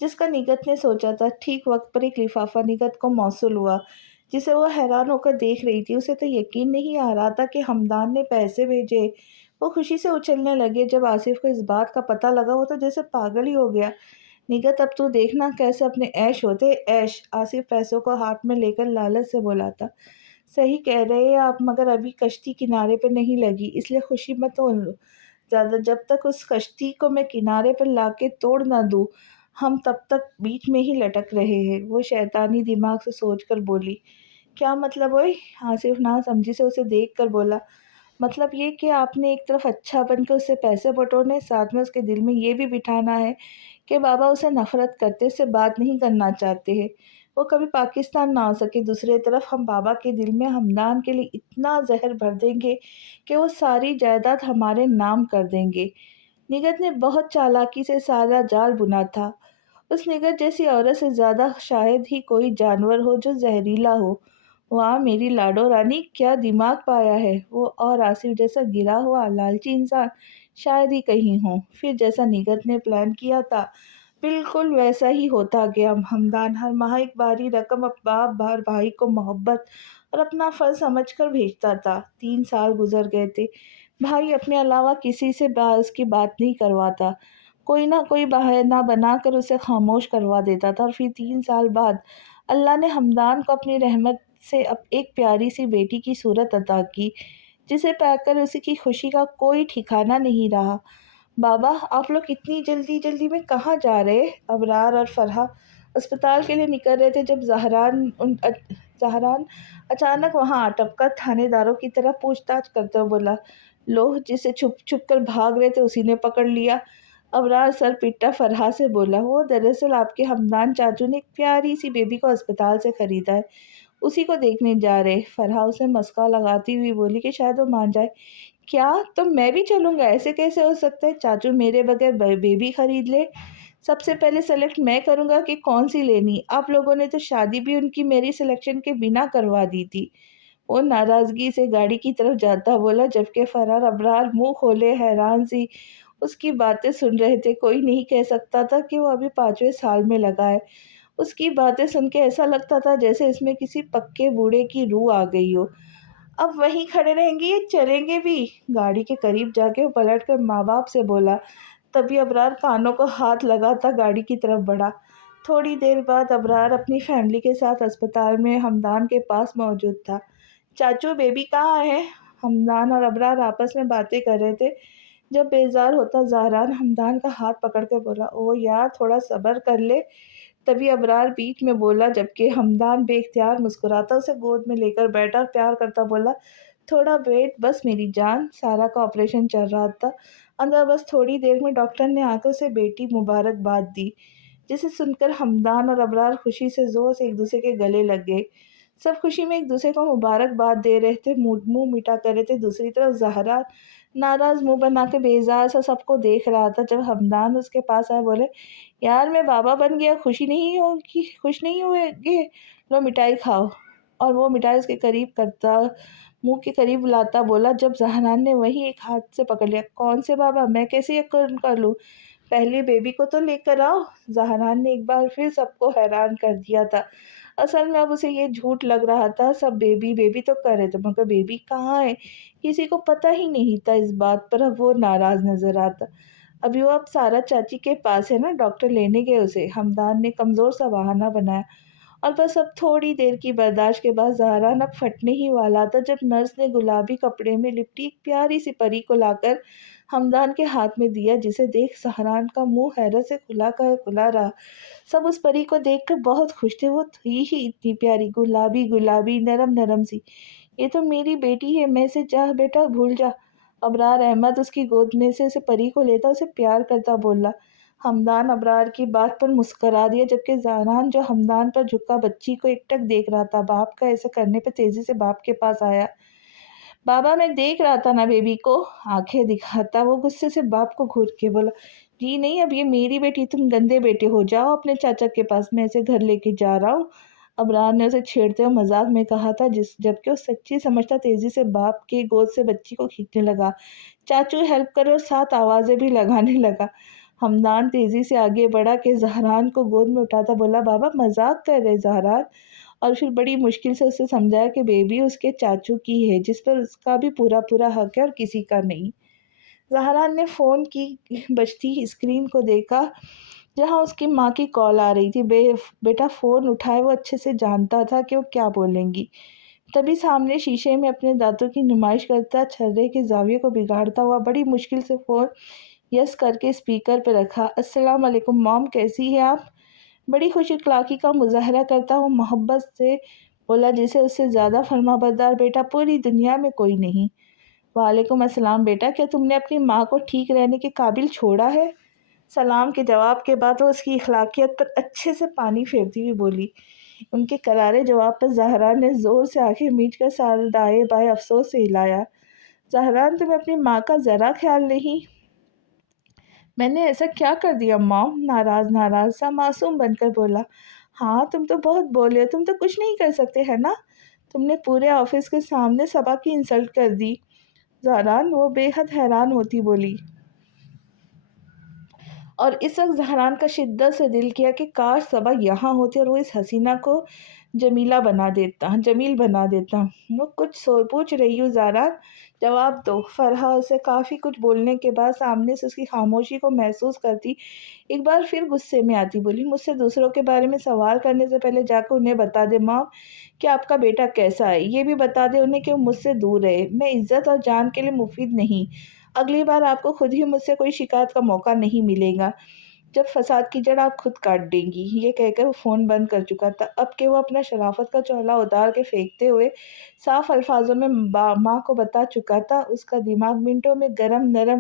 جس کا نگہت نے سوچا تھا۔ ٹھیک وقت پر ایک لفافہ نگہت کو موصول ہوا، جسے وہ حیران ہو کر دیکھ رہی تھی۔ اسے تو یقین نہیں آ رہا تھا کہ حمدان نے پیسے بھیجے۔ وہ خوشی سے اچھلنے لگے۔ جب آصف کو اس بات کا پتہ لگا وہ تو جیسے پاگل ہی ہو گیا۔ نگہت، اب تو دیکھنا کیسے اپنے عیش ہوتے عیش۔ آصف پیسوں کو ہاتھ میں لے کر لالچ سے بولا تھا۔ صحیح کہہ رہے ہیں آپ، مگر ابھی کشتی کنارے پہ نہیں لگی، اس لیے خوشی مت ہو زیادہ۔ جب تک اس کشتی کو میں کنارے پر لا کے توڑ نہ دوں، ہم تب تک بیچ میں ہی لٹک رہے ہیں۔ وہ شیطانی دماغ سے سوچ کر بولی۔ کیا مطلب ہوئے؟ آصف نہ سمجھی سے اسے دیکھ کر بولا۔ مطلب یہ کہ آپ نے ایک طرف اچھا بن کے اس سے پیسے بٹورنے، ساتھ میں اس کے دل میں یہ بھی بٹھانا ہے کہ بابا اسے نفرت کرتے، اس سے بات نہیں کرنا چاہتے ہیں، وہ کبھی پاکستان نہ آ سکے۔ دوسری طرف ہم بابا کے دل میں حمدان کے لیے اتنا زہر بھر دیں گے کہ وہ ساری جائیداد ہمارے نام کر دیں گے۔ نگہت نے بہت چالاکی سے سادہ جال بنا تھا۔ اس نگہت جیسی عورت سے زیادہ شاید ہی کوئی جانور ہو جو زہریلا ہو۔ واہ میری لاڈو رانی، کیا دماغ پایا ہے! وہ اور آصف جیسا گرا ہوا لالچی انسان شاید ہی کہیں ہو۔ پھر جیسا نگہت نے پلان کیا تھا بالکل ویسا ہی ہوتا گیا۔ ہمدان ہر ماہ ایک باری رقم باپ بھر بھائی کو محبت اور اپنا فرض سمجھ کر بھیجتا تھا۔ 3 سال گزر گئے تھے۔ بھائی اپنے علاوہ کسی سے اس کی بات نہیں کرواتا، کوئی نہ کوئی بہانہ بنا کر اسے خاموش کروا دیتا تھا۔ اور پھر 3 سال بعد اللہ نے ہمدان کو اپنی رحمت سے ایک پیاری سی بیٹی کی صورت عطا کی، جسے پا کر اسی کی خوشی کا کوئی ٹھکانہ نہیں رہا۔ بابا آپ لوگ اتنی جلدی جلدی میں کہاں جا رہے؟ ابرار اور فرحہ اسپتال کے لیے نکل رہے تھے جب زہران اچانک وہاں آ ٹپکا، تھانے داروں کی طرح پوچھ تاچھ کرتے ہوئے بولا، لو جسے چھپ چھپ کر بھاگ رہے تھے اسی نے پکڑ لیا۔ ابرار سر پیٹا فرحہ سے بولا، وہ دراصل آپ کے ہمدان چاچو نے ایک پیاری سی بیبی کو اسپتال سے خریدا ہے، اسی کو دیکھنے جا رہے۔ فرحہ اسے مسکا لگاتی ہوئی بولی کہ شاید وہ مان جائے۔ کیا؟ تو میں بھی چلوں گا؟ ایسے کیسے ہو سکتا ہے؟ چاچو میرے بغیر بیبی خرید لے؟ سب سے پہلے سلیکٹ میں کروں گا کہ کون سی لینی۔ آپ لوگوں نے تو شادی بھی ان کی میری سلیکشن کے بنا کروا دی تھی۔ وہ ناراضگی سے گاڑی کی طرف جاتا بولا، جبکہ فرار ابرار منہ کھولے حیران سی اس کی باتیں سن رہے تھے۔ کوئی نہیں کہہ سکتا تھا کہ وہ ابھی 5ویں سال میں لگا ہے۔ اس کی باتیں سن کے ایسا لگتا تھا جیسے اس میں کسی پکے بوڑھے کی روح آ گئی ہو۔ اب وہیں کھڑے رہیں گے یا چلیں گے بھی؟ گاڑی کے قریب جا کے وہ پلٹ کر ماں باپ سے بولا، تبھی ابرار کانوں کو ہاتھ لگاتا گاڑی کی طرف بڑھا۔ تھوڑی دیر بعد ابرار اپنی فیملی کے ساتھ اسپتال میں ہمدان کے پاس موجود تھا۔ چاچو بیبی کہاں ہے؟ ہمدان اور ابرار آپس میں باتیں کر رہے تھے جب بیزار ہوتا زہران ہمدان کا ہاتھ پکڑ کے بولا، او یار تھوڑا صبر کر لے۔ تبھی ابرار بیچ میں بولا، جبکہ ہمدان بے اختیار مسکراتا اسے گود میں لے کر بیٹھا اور پیار کرتا بولا، تھوڑا ویٹ بس میری جان، سارا کا آپریشن چل رہا تھا اندر، بس تھوڑی دیر میں ڈاکٹر نے آ کر اسے بیٹی مبارکباد دی، جسے سن کر ہمدان اور ابرار خوشی سے زور سے ایک دوسرے کے گلے لگ گئے۔ سب خوشی میں ایک دوسرے کو مبارکباد دے رہے تھے، منہ مٹا کر رہے تھے۔ دوسری طرف زہرا ناراض منہ بنا کے بیزار سا سب کو دیکھ رہا تھا۔ جب ہمدان اس کے پاس آئے بولے، یار میں بابا بن گیا، خوش نہیں ہوئے گے؟ لو مٹھائی کھاؤ۔ اور وہ مٹھائی اس کے قریب کرتا منہ کے قریب لاتا بولا، جب زہران نے وہی ایک ہاتھ سے پکڑ لیا، کون سے بابا؟ میں کیسے یقین کر لوں؟ پہلے بیبی کو تو لے کر آؤ۔ زہران نے ایک بار پھر سب کو حیران کر دیا تھا۔ اصل میں اب اسے یہ جھوٹ لگ رہا تھا، سب بیبی بیبی تو کر رہے تھے مگر بیبی کہاں ہے کسی کو پتہ ہی نہیں تھا۔ اس بات پر اب وہ ناراض نظر آتا۔ ابھی وہ اب سارا چاچی کے پاس ہے نا، ڈاکٹر لینے گئے اسے، ہمدان نے کمزور سا بہانہ بنایا۔ اور بس اب تھوڑی دیر کی برداشت کے بعد زہران اب پھٹنے ہی والا تھا جب نرس نے گلابی کپڑے میں لپٹی ایک پیاری سی پری کو لا کر ہمدان کے ہاتھ میں دیا، جسے دیکھ زہران کا منہ حیرت سے کھلا رہا۔ سب اس پری کو دیکھ کر بہت خوش تھے، وہ تھی ہی اتنی پیاری، گلابی نرم نرم سی۔ یہ تو میری بیٹی ہے، میں سے جا بیٹا بھول جا۔ ابرار احمد اس کی گود میں سے اسے پری کو لیتا اسے پیار کرتا بولا۔ ہمدان ابرار کی بات پر مسکرا دیا، جبکہ زہران جو ہمدان پر جھکا بچی کو ایکٹک دیکھ رہا تھا، باپ کا ایسا کرنے پہ تیزی سے باپ کے پاس آیا۔ بابا میں دیکھ رہا تھا نا بیبی کو، آنکھیں دکھاتا وہ غصے سے باپ کو گھور کے بولا، جی نہیں اب یہ میری بیٹی، تم گندے بیٹے ہو، جاؤ اپنے چاچا کے پاس، میں اسے گھر لے کے جا رہا ہوں۔ ابرار نے اسے چھیڑتے ہوئے مذاق میں کہا تھا، جبکہ وہ سچی سمجھتا تیزی سے باپ کے گود سے بچی کو کھینچنے لگا، چاچو ہیلپ کرو، اور ساتھ آوازیں بھی لگانے لگا۔ ہمدان تیزی سے آگے بڑھا کہ زہران کو گود میں اٹھاتا بولا، بابا مذاق کر رہے زہران، اور پھر بڑی مشکل سے اسے سمجھایا کہ بیبی اس کے چاچو کی ہے، جس پر اس کا بھی پورا حق ہے اور کسی کا نہیں۔ زہران نے فون کی بجتی اسکرین کو دیکھا جہاں اس کی ماں کی کال آ رہی تھی۔ بیٹا فون اٹھائے، وہ اچھے سے جانتا تھا کہ وہ کیا بولیں گی۔ تبھی سامنے شیشے میں اپنے دانتوں کی نمائش کرتا چھرے کے زاویے کو بگاڑتا ہوا بڑی مشکل سے فون یس کر کے اسپیکر پہ رکھا۔ السلام علیکم مام، کیسی ہیں آپ؟ بڑی خوش اخلاقی کا مظاہرہ کرتا ہوا محبت سے بولا، جسے اس سے زیادہ فرما بردار بیٹا پوری دنیا میں کوئی نہیں۔ وعلیکم السلام بیٹا، کیا تم نے اپنی ماں کو ٹھیک رہنے کے قابل چھوڑا ہے؟ سلام کے جواب کے بعد وہ اس کی اخلاقیات پر اچھے سے پانی پھیرتی ہوئی بولی۔ ان کے کرارے جواب پر زہران نے زور سے آنکھیں میچ کر سر دائیں بائیں افسوس سے ہلایا۔ زہران تمہیں اپنی ماں کا ذرا خیال نہیں؟ میں نے ایسا کیا کر دیا مام؟ ناراض سا معصوم بن کر بولا۔ ہاں تم تو بہت بولے ہو، تم تو کچھ نہیں کر سکتے ہے نا؟ تم نے پورے آفس کے سامنے صبا کی انسلٹ کر دی۔ زہران وہ بے حد حیران ہوتی بولی، اور اس وقت زہران کا شدت سے دل کیا کہ کاش صبا یہاں ہوتی اور وہ اس حسینہ کو جمیل بنا دیتا۔ وہ کچھ پوچھ رہی ہوں زہران، جواب دو۔ فرحہ اسے کافی کچھ بولنے کے بعد سامنے سے اس کی خاموشی کو محسوس کرتی ایک بار پھر غصے میں آتی بولی، مجھ سے دوسروں کے بارے میں سوال کرنے سے پہلے جا کے انہیں بتا دے مام کہ آپ کا بیٹا کیسا ہے۔ یہ بھی بتا دے انہیں کہ وہ مجھ سے دور رہے، میں عزت اور جان کے لیے مفید نہیں۔ اگلی بار آپ کو خود ہی مجھ سے کوئی شکایت کا موقع نہیں ملے گا۔ جب فساد کی جڑ آپ خود کاٹ دیں گی۔ یہ کہہ کر وہ فون بند کر چکا تھا۔ اب کہ وہ اپنا شرافت کا چولہا اتار کے پھینکتے ہوئے صاف الفاظوں میں ماں کو بتا چکا تھا، اس کا دماغ منٹوں میں گرم نرم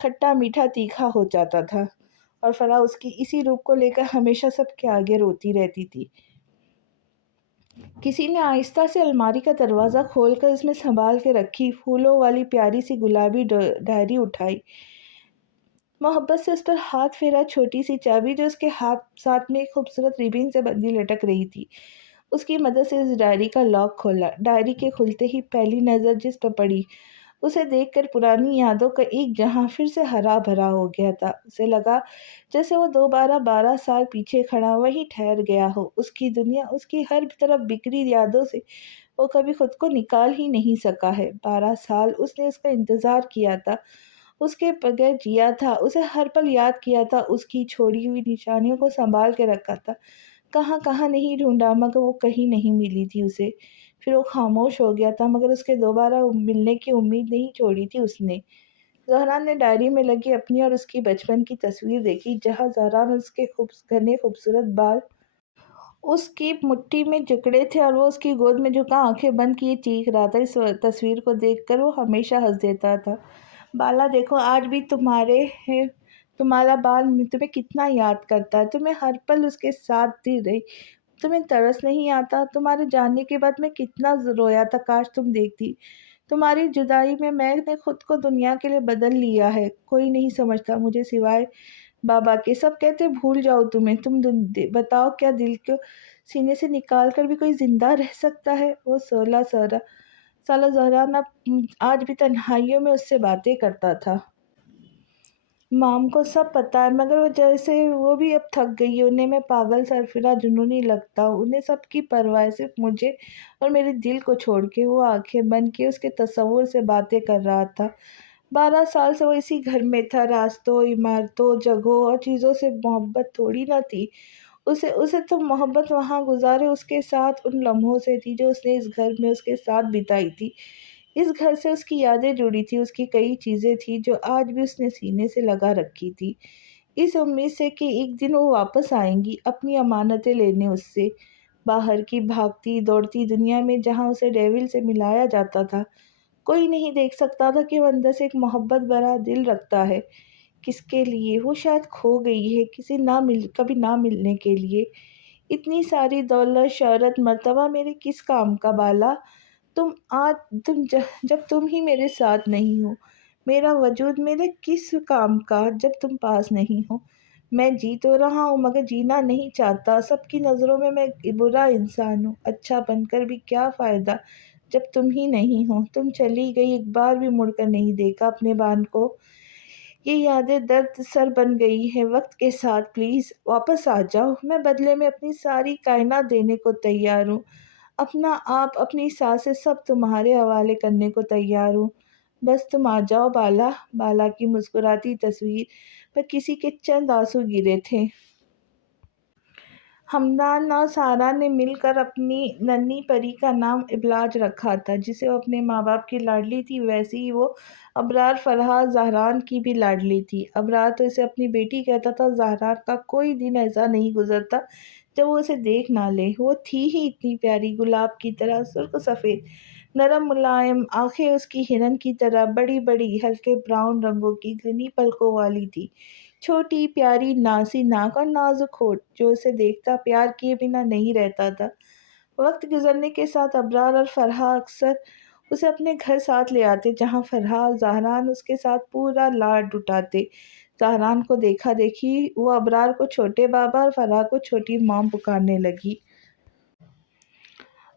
کھٹا میٹھا تیکھا ہو جاتا تھا، اور فرح اس کی اسی روپ کو لے کر ہمیشہ سب کے آگے روتی رہتی تھی۔ کسی نے آہستہ سے الماری کا دروازہ کھول کر اس میں سنبھال کے رکھی پھولوں والی پیاری سی گلابی ڈائری اٹھائی، محبت سے اس پر ہاتھ پھیرا، چھوٹی سی چابی جو اس کے ساتھ میں ایک خوبصورت ریبن سے بندھی لٹک رہی تھی، اس کی مدد سے اس ڈائری کا لاک کھولا۔ ڈائری کے کھلتے ہی پہلی نظر جس پر پڑی، اسے دیکھ کر پرانی یادوں کا ایک جہاں پھر سے ہرا بھرا ہو گیا تھا۔ اسے لگا جیسے وہ دوبارہ 12 سال پیچھے کھڑا وہیں ٹھہر گیا ہو۔ اس کی دنیا، اس کی ہر طرف بکھری یادوں سے وہ کبھی خود کو نکال ہی نہیں سکا ہے۔ 12 سال اس نے اس کا انتظار کیا تھا، اس کے بغیر جیا تھا، اسے ہر پل یاد کیا تھا، اس کی چھوڑی ہوئی نشانیوں کو سنبھال کے رکھا تھا، کہاں کہاں نہیں ڈھونڈا مگر وہ کہیں نہیں ملی تھی اسے۔ پھر وہ خاموش ہو گیا تھا مگر اس کے دوبارہ ملنے کی امید نہیں چھوڑی تھی اس نے۔ زہران نے ڈائری میں لگی اپنی اور اس کی بچپن کی تصویر دیکھی، جہاں زہران اس کے گھنے خوبصورت بال اس کی مٹھی میں جکڑے تھے اور وہ اس کی گود میں جھکا آنکھیں بند کیے چیخ رہا تھا۔ اس تصویر کو دیکھ کر وہ ہمیشہ ہنس دیتا تھا۔ بالا دیکھو، آج بھی تمہارا بال تمہیں کتنا یاد کرتا ہے، تمہیں ہر پل اس کے ساتھ دی رہی، تمہیں ترس نہیں آتا؟ تمہارے جانے کے بعد میں کتنا رویا تھا، کاش تم دیکھتی۔ تمہاری جدائی میں نے خود کو دنیا کے لیے بدل لیا ہے، کوئی نہیں سمجھتا مجھے سوائے بابا کے، سب کہتے بھول جاؤ تمہیں، تم بتاؤ کیا دل کو سینے سے نکال کر بھی کوئی زندہ رہ سکتا ہے؟ وہ سالہ زہران آج بھی تنہائیوں میں اس سے باتیں کرتا تھا۔ مام کو سب پتہ ہے مگر وہ جیسے وہ بھی اب تھک گئی ہے، انہیں میں پاگل سرفراز جنونی لگتا ہوں، انہیں سب کی پرواہ ہے، صرف مجھے اور میرے دل کو چھوڑ کے۔ وہ آنکھیں بند کیے اس کے تصور سے باتیں کر رہا تھا۔ 12 سال سے وہ اسی گھر میں تھا، راستوں، عمارتوں، جگہوں اور چیزوں سے محبت تھوڑی نہ تھی، اسے تو محبت وہاں گزارے اس کے ساتھ ان لمحوں سے تھی جو اس نے اس گھر میں اس کے ساتھ بتائی تھی۔ اس گھر سے اس کی یادیں جڑی تھی، اس کی کئی چیزیں تھیں جو آج بھی اس نے سینے سے لگا رکھی تھی، اس امید سے کہ ایک دن وہ واپس آئیں گی اپنی امانتیں لینے اس سے۔ باہر کی بھاگتی دوڑتی دنیا میں جہاں اسے ڈیول سے ملایا جاتا تھا، کوئی نہیں دیکھ سکتا تھا کہ وہ اندر سے ایک محبت بھرا دل رکھتا ہے۔ کس کے لیے؟ وہ شاید کھو گئی ہے، کبھی نہ ملنے کے لیے۔ اتنی ساری دولت، شہرت، مرتبہ میرے کس کام کا بالا؟ جب تم ہی میرے ساتھ نہیں ہو، میرا وجود میرے کس کام کا جب تم پاس نہیں ہو؟ میں جی تو رہا ہوں مگر جینا نہیں چاہتا، سب کی نظروں میں برا انسان ہوں، اچھا بن کر بھی کیا فائدہ جب تم ہی نہیں ہو؟ تم چلی گئی، ایک بار بھی مڑ کر نہیں دیکھا اپنے بان کو، یہ یادیں درد سر بن گئی ہے وقت کے ساتھ، پلیز واپس آ جاؤ، میں بدلے میں اپنی ساری کائنات دینے کو تیار ہوں، اپنا آپ، اپنی سانسیں سب تمہارے حوالے کرنے کو تیار ہوں، بس تم آ جاؤ بالا۔ بالا کی مسکراتی تصویر پر کسی کے چند آنسو گرے تھے۔ ہمدان اور سارا نے مل کر اپنی ننھی پری کا نام ابلاج رکھا تھا، جسے وہ اپنے ماں باپ کی لاڈلی تھی ویسے ہی وہ ابرار فرحہ زہران کی بھی لاڈلی تھی۔ ابرار تو اسے اپنی بیٹی کہتا تھا، زہران کا کوئی دن ایسا نہیں گزرتا جب وہ اسے دیکھ نہ لے، وہ تھی ہی اتنی پیاری، گلاب کی طرح سرخ سفید، نرم ملائم، آنکھیں اس کی ہرن کی طرح بڑی بڑی، ہلکے براؤن رنگوں کی گھنی پلکوں والی تھی، چھوٹی پیاری ناسی ناک اور نازک ہونٹ جو اسے دیکھتا پیار کیے بنا نہیں رہتا تھا۔ وقت گزرنے کے ساتھ ابرار اور فرحہ اکثر اسے اپنے گھر ساتھ لے آتے، جہاں فرحہ اور زہران اس کے ساتھ پورا لاڈ اٹھاتے۔ زہران کو دیکھا دیکھی وہ ابرار کو چھوٹے بابا اور فرحہ کو چھوٹی مام پکارنے لگی۔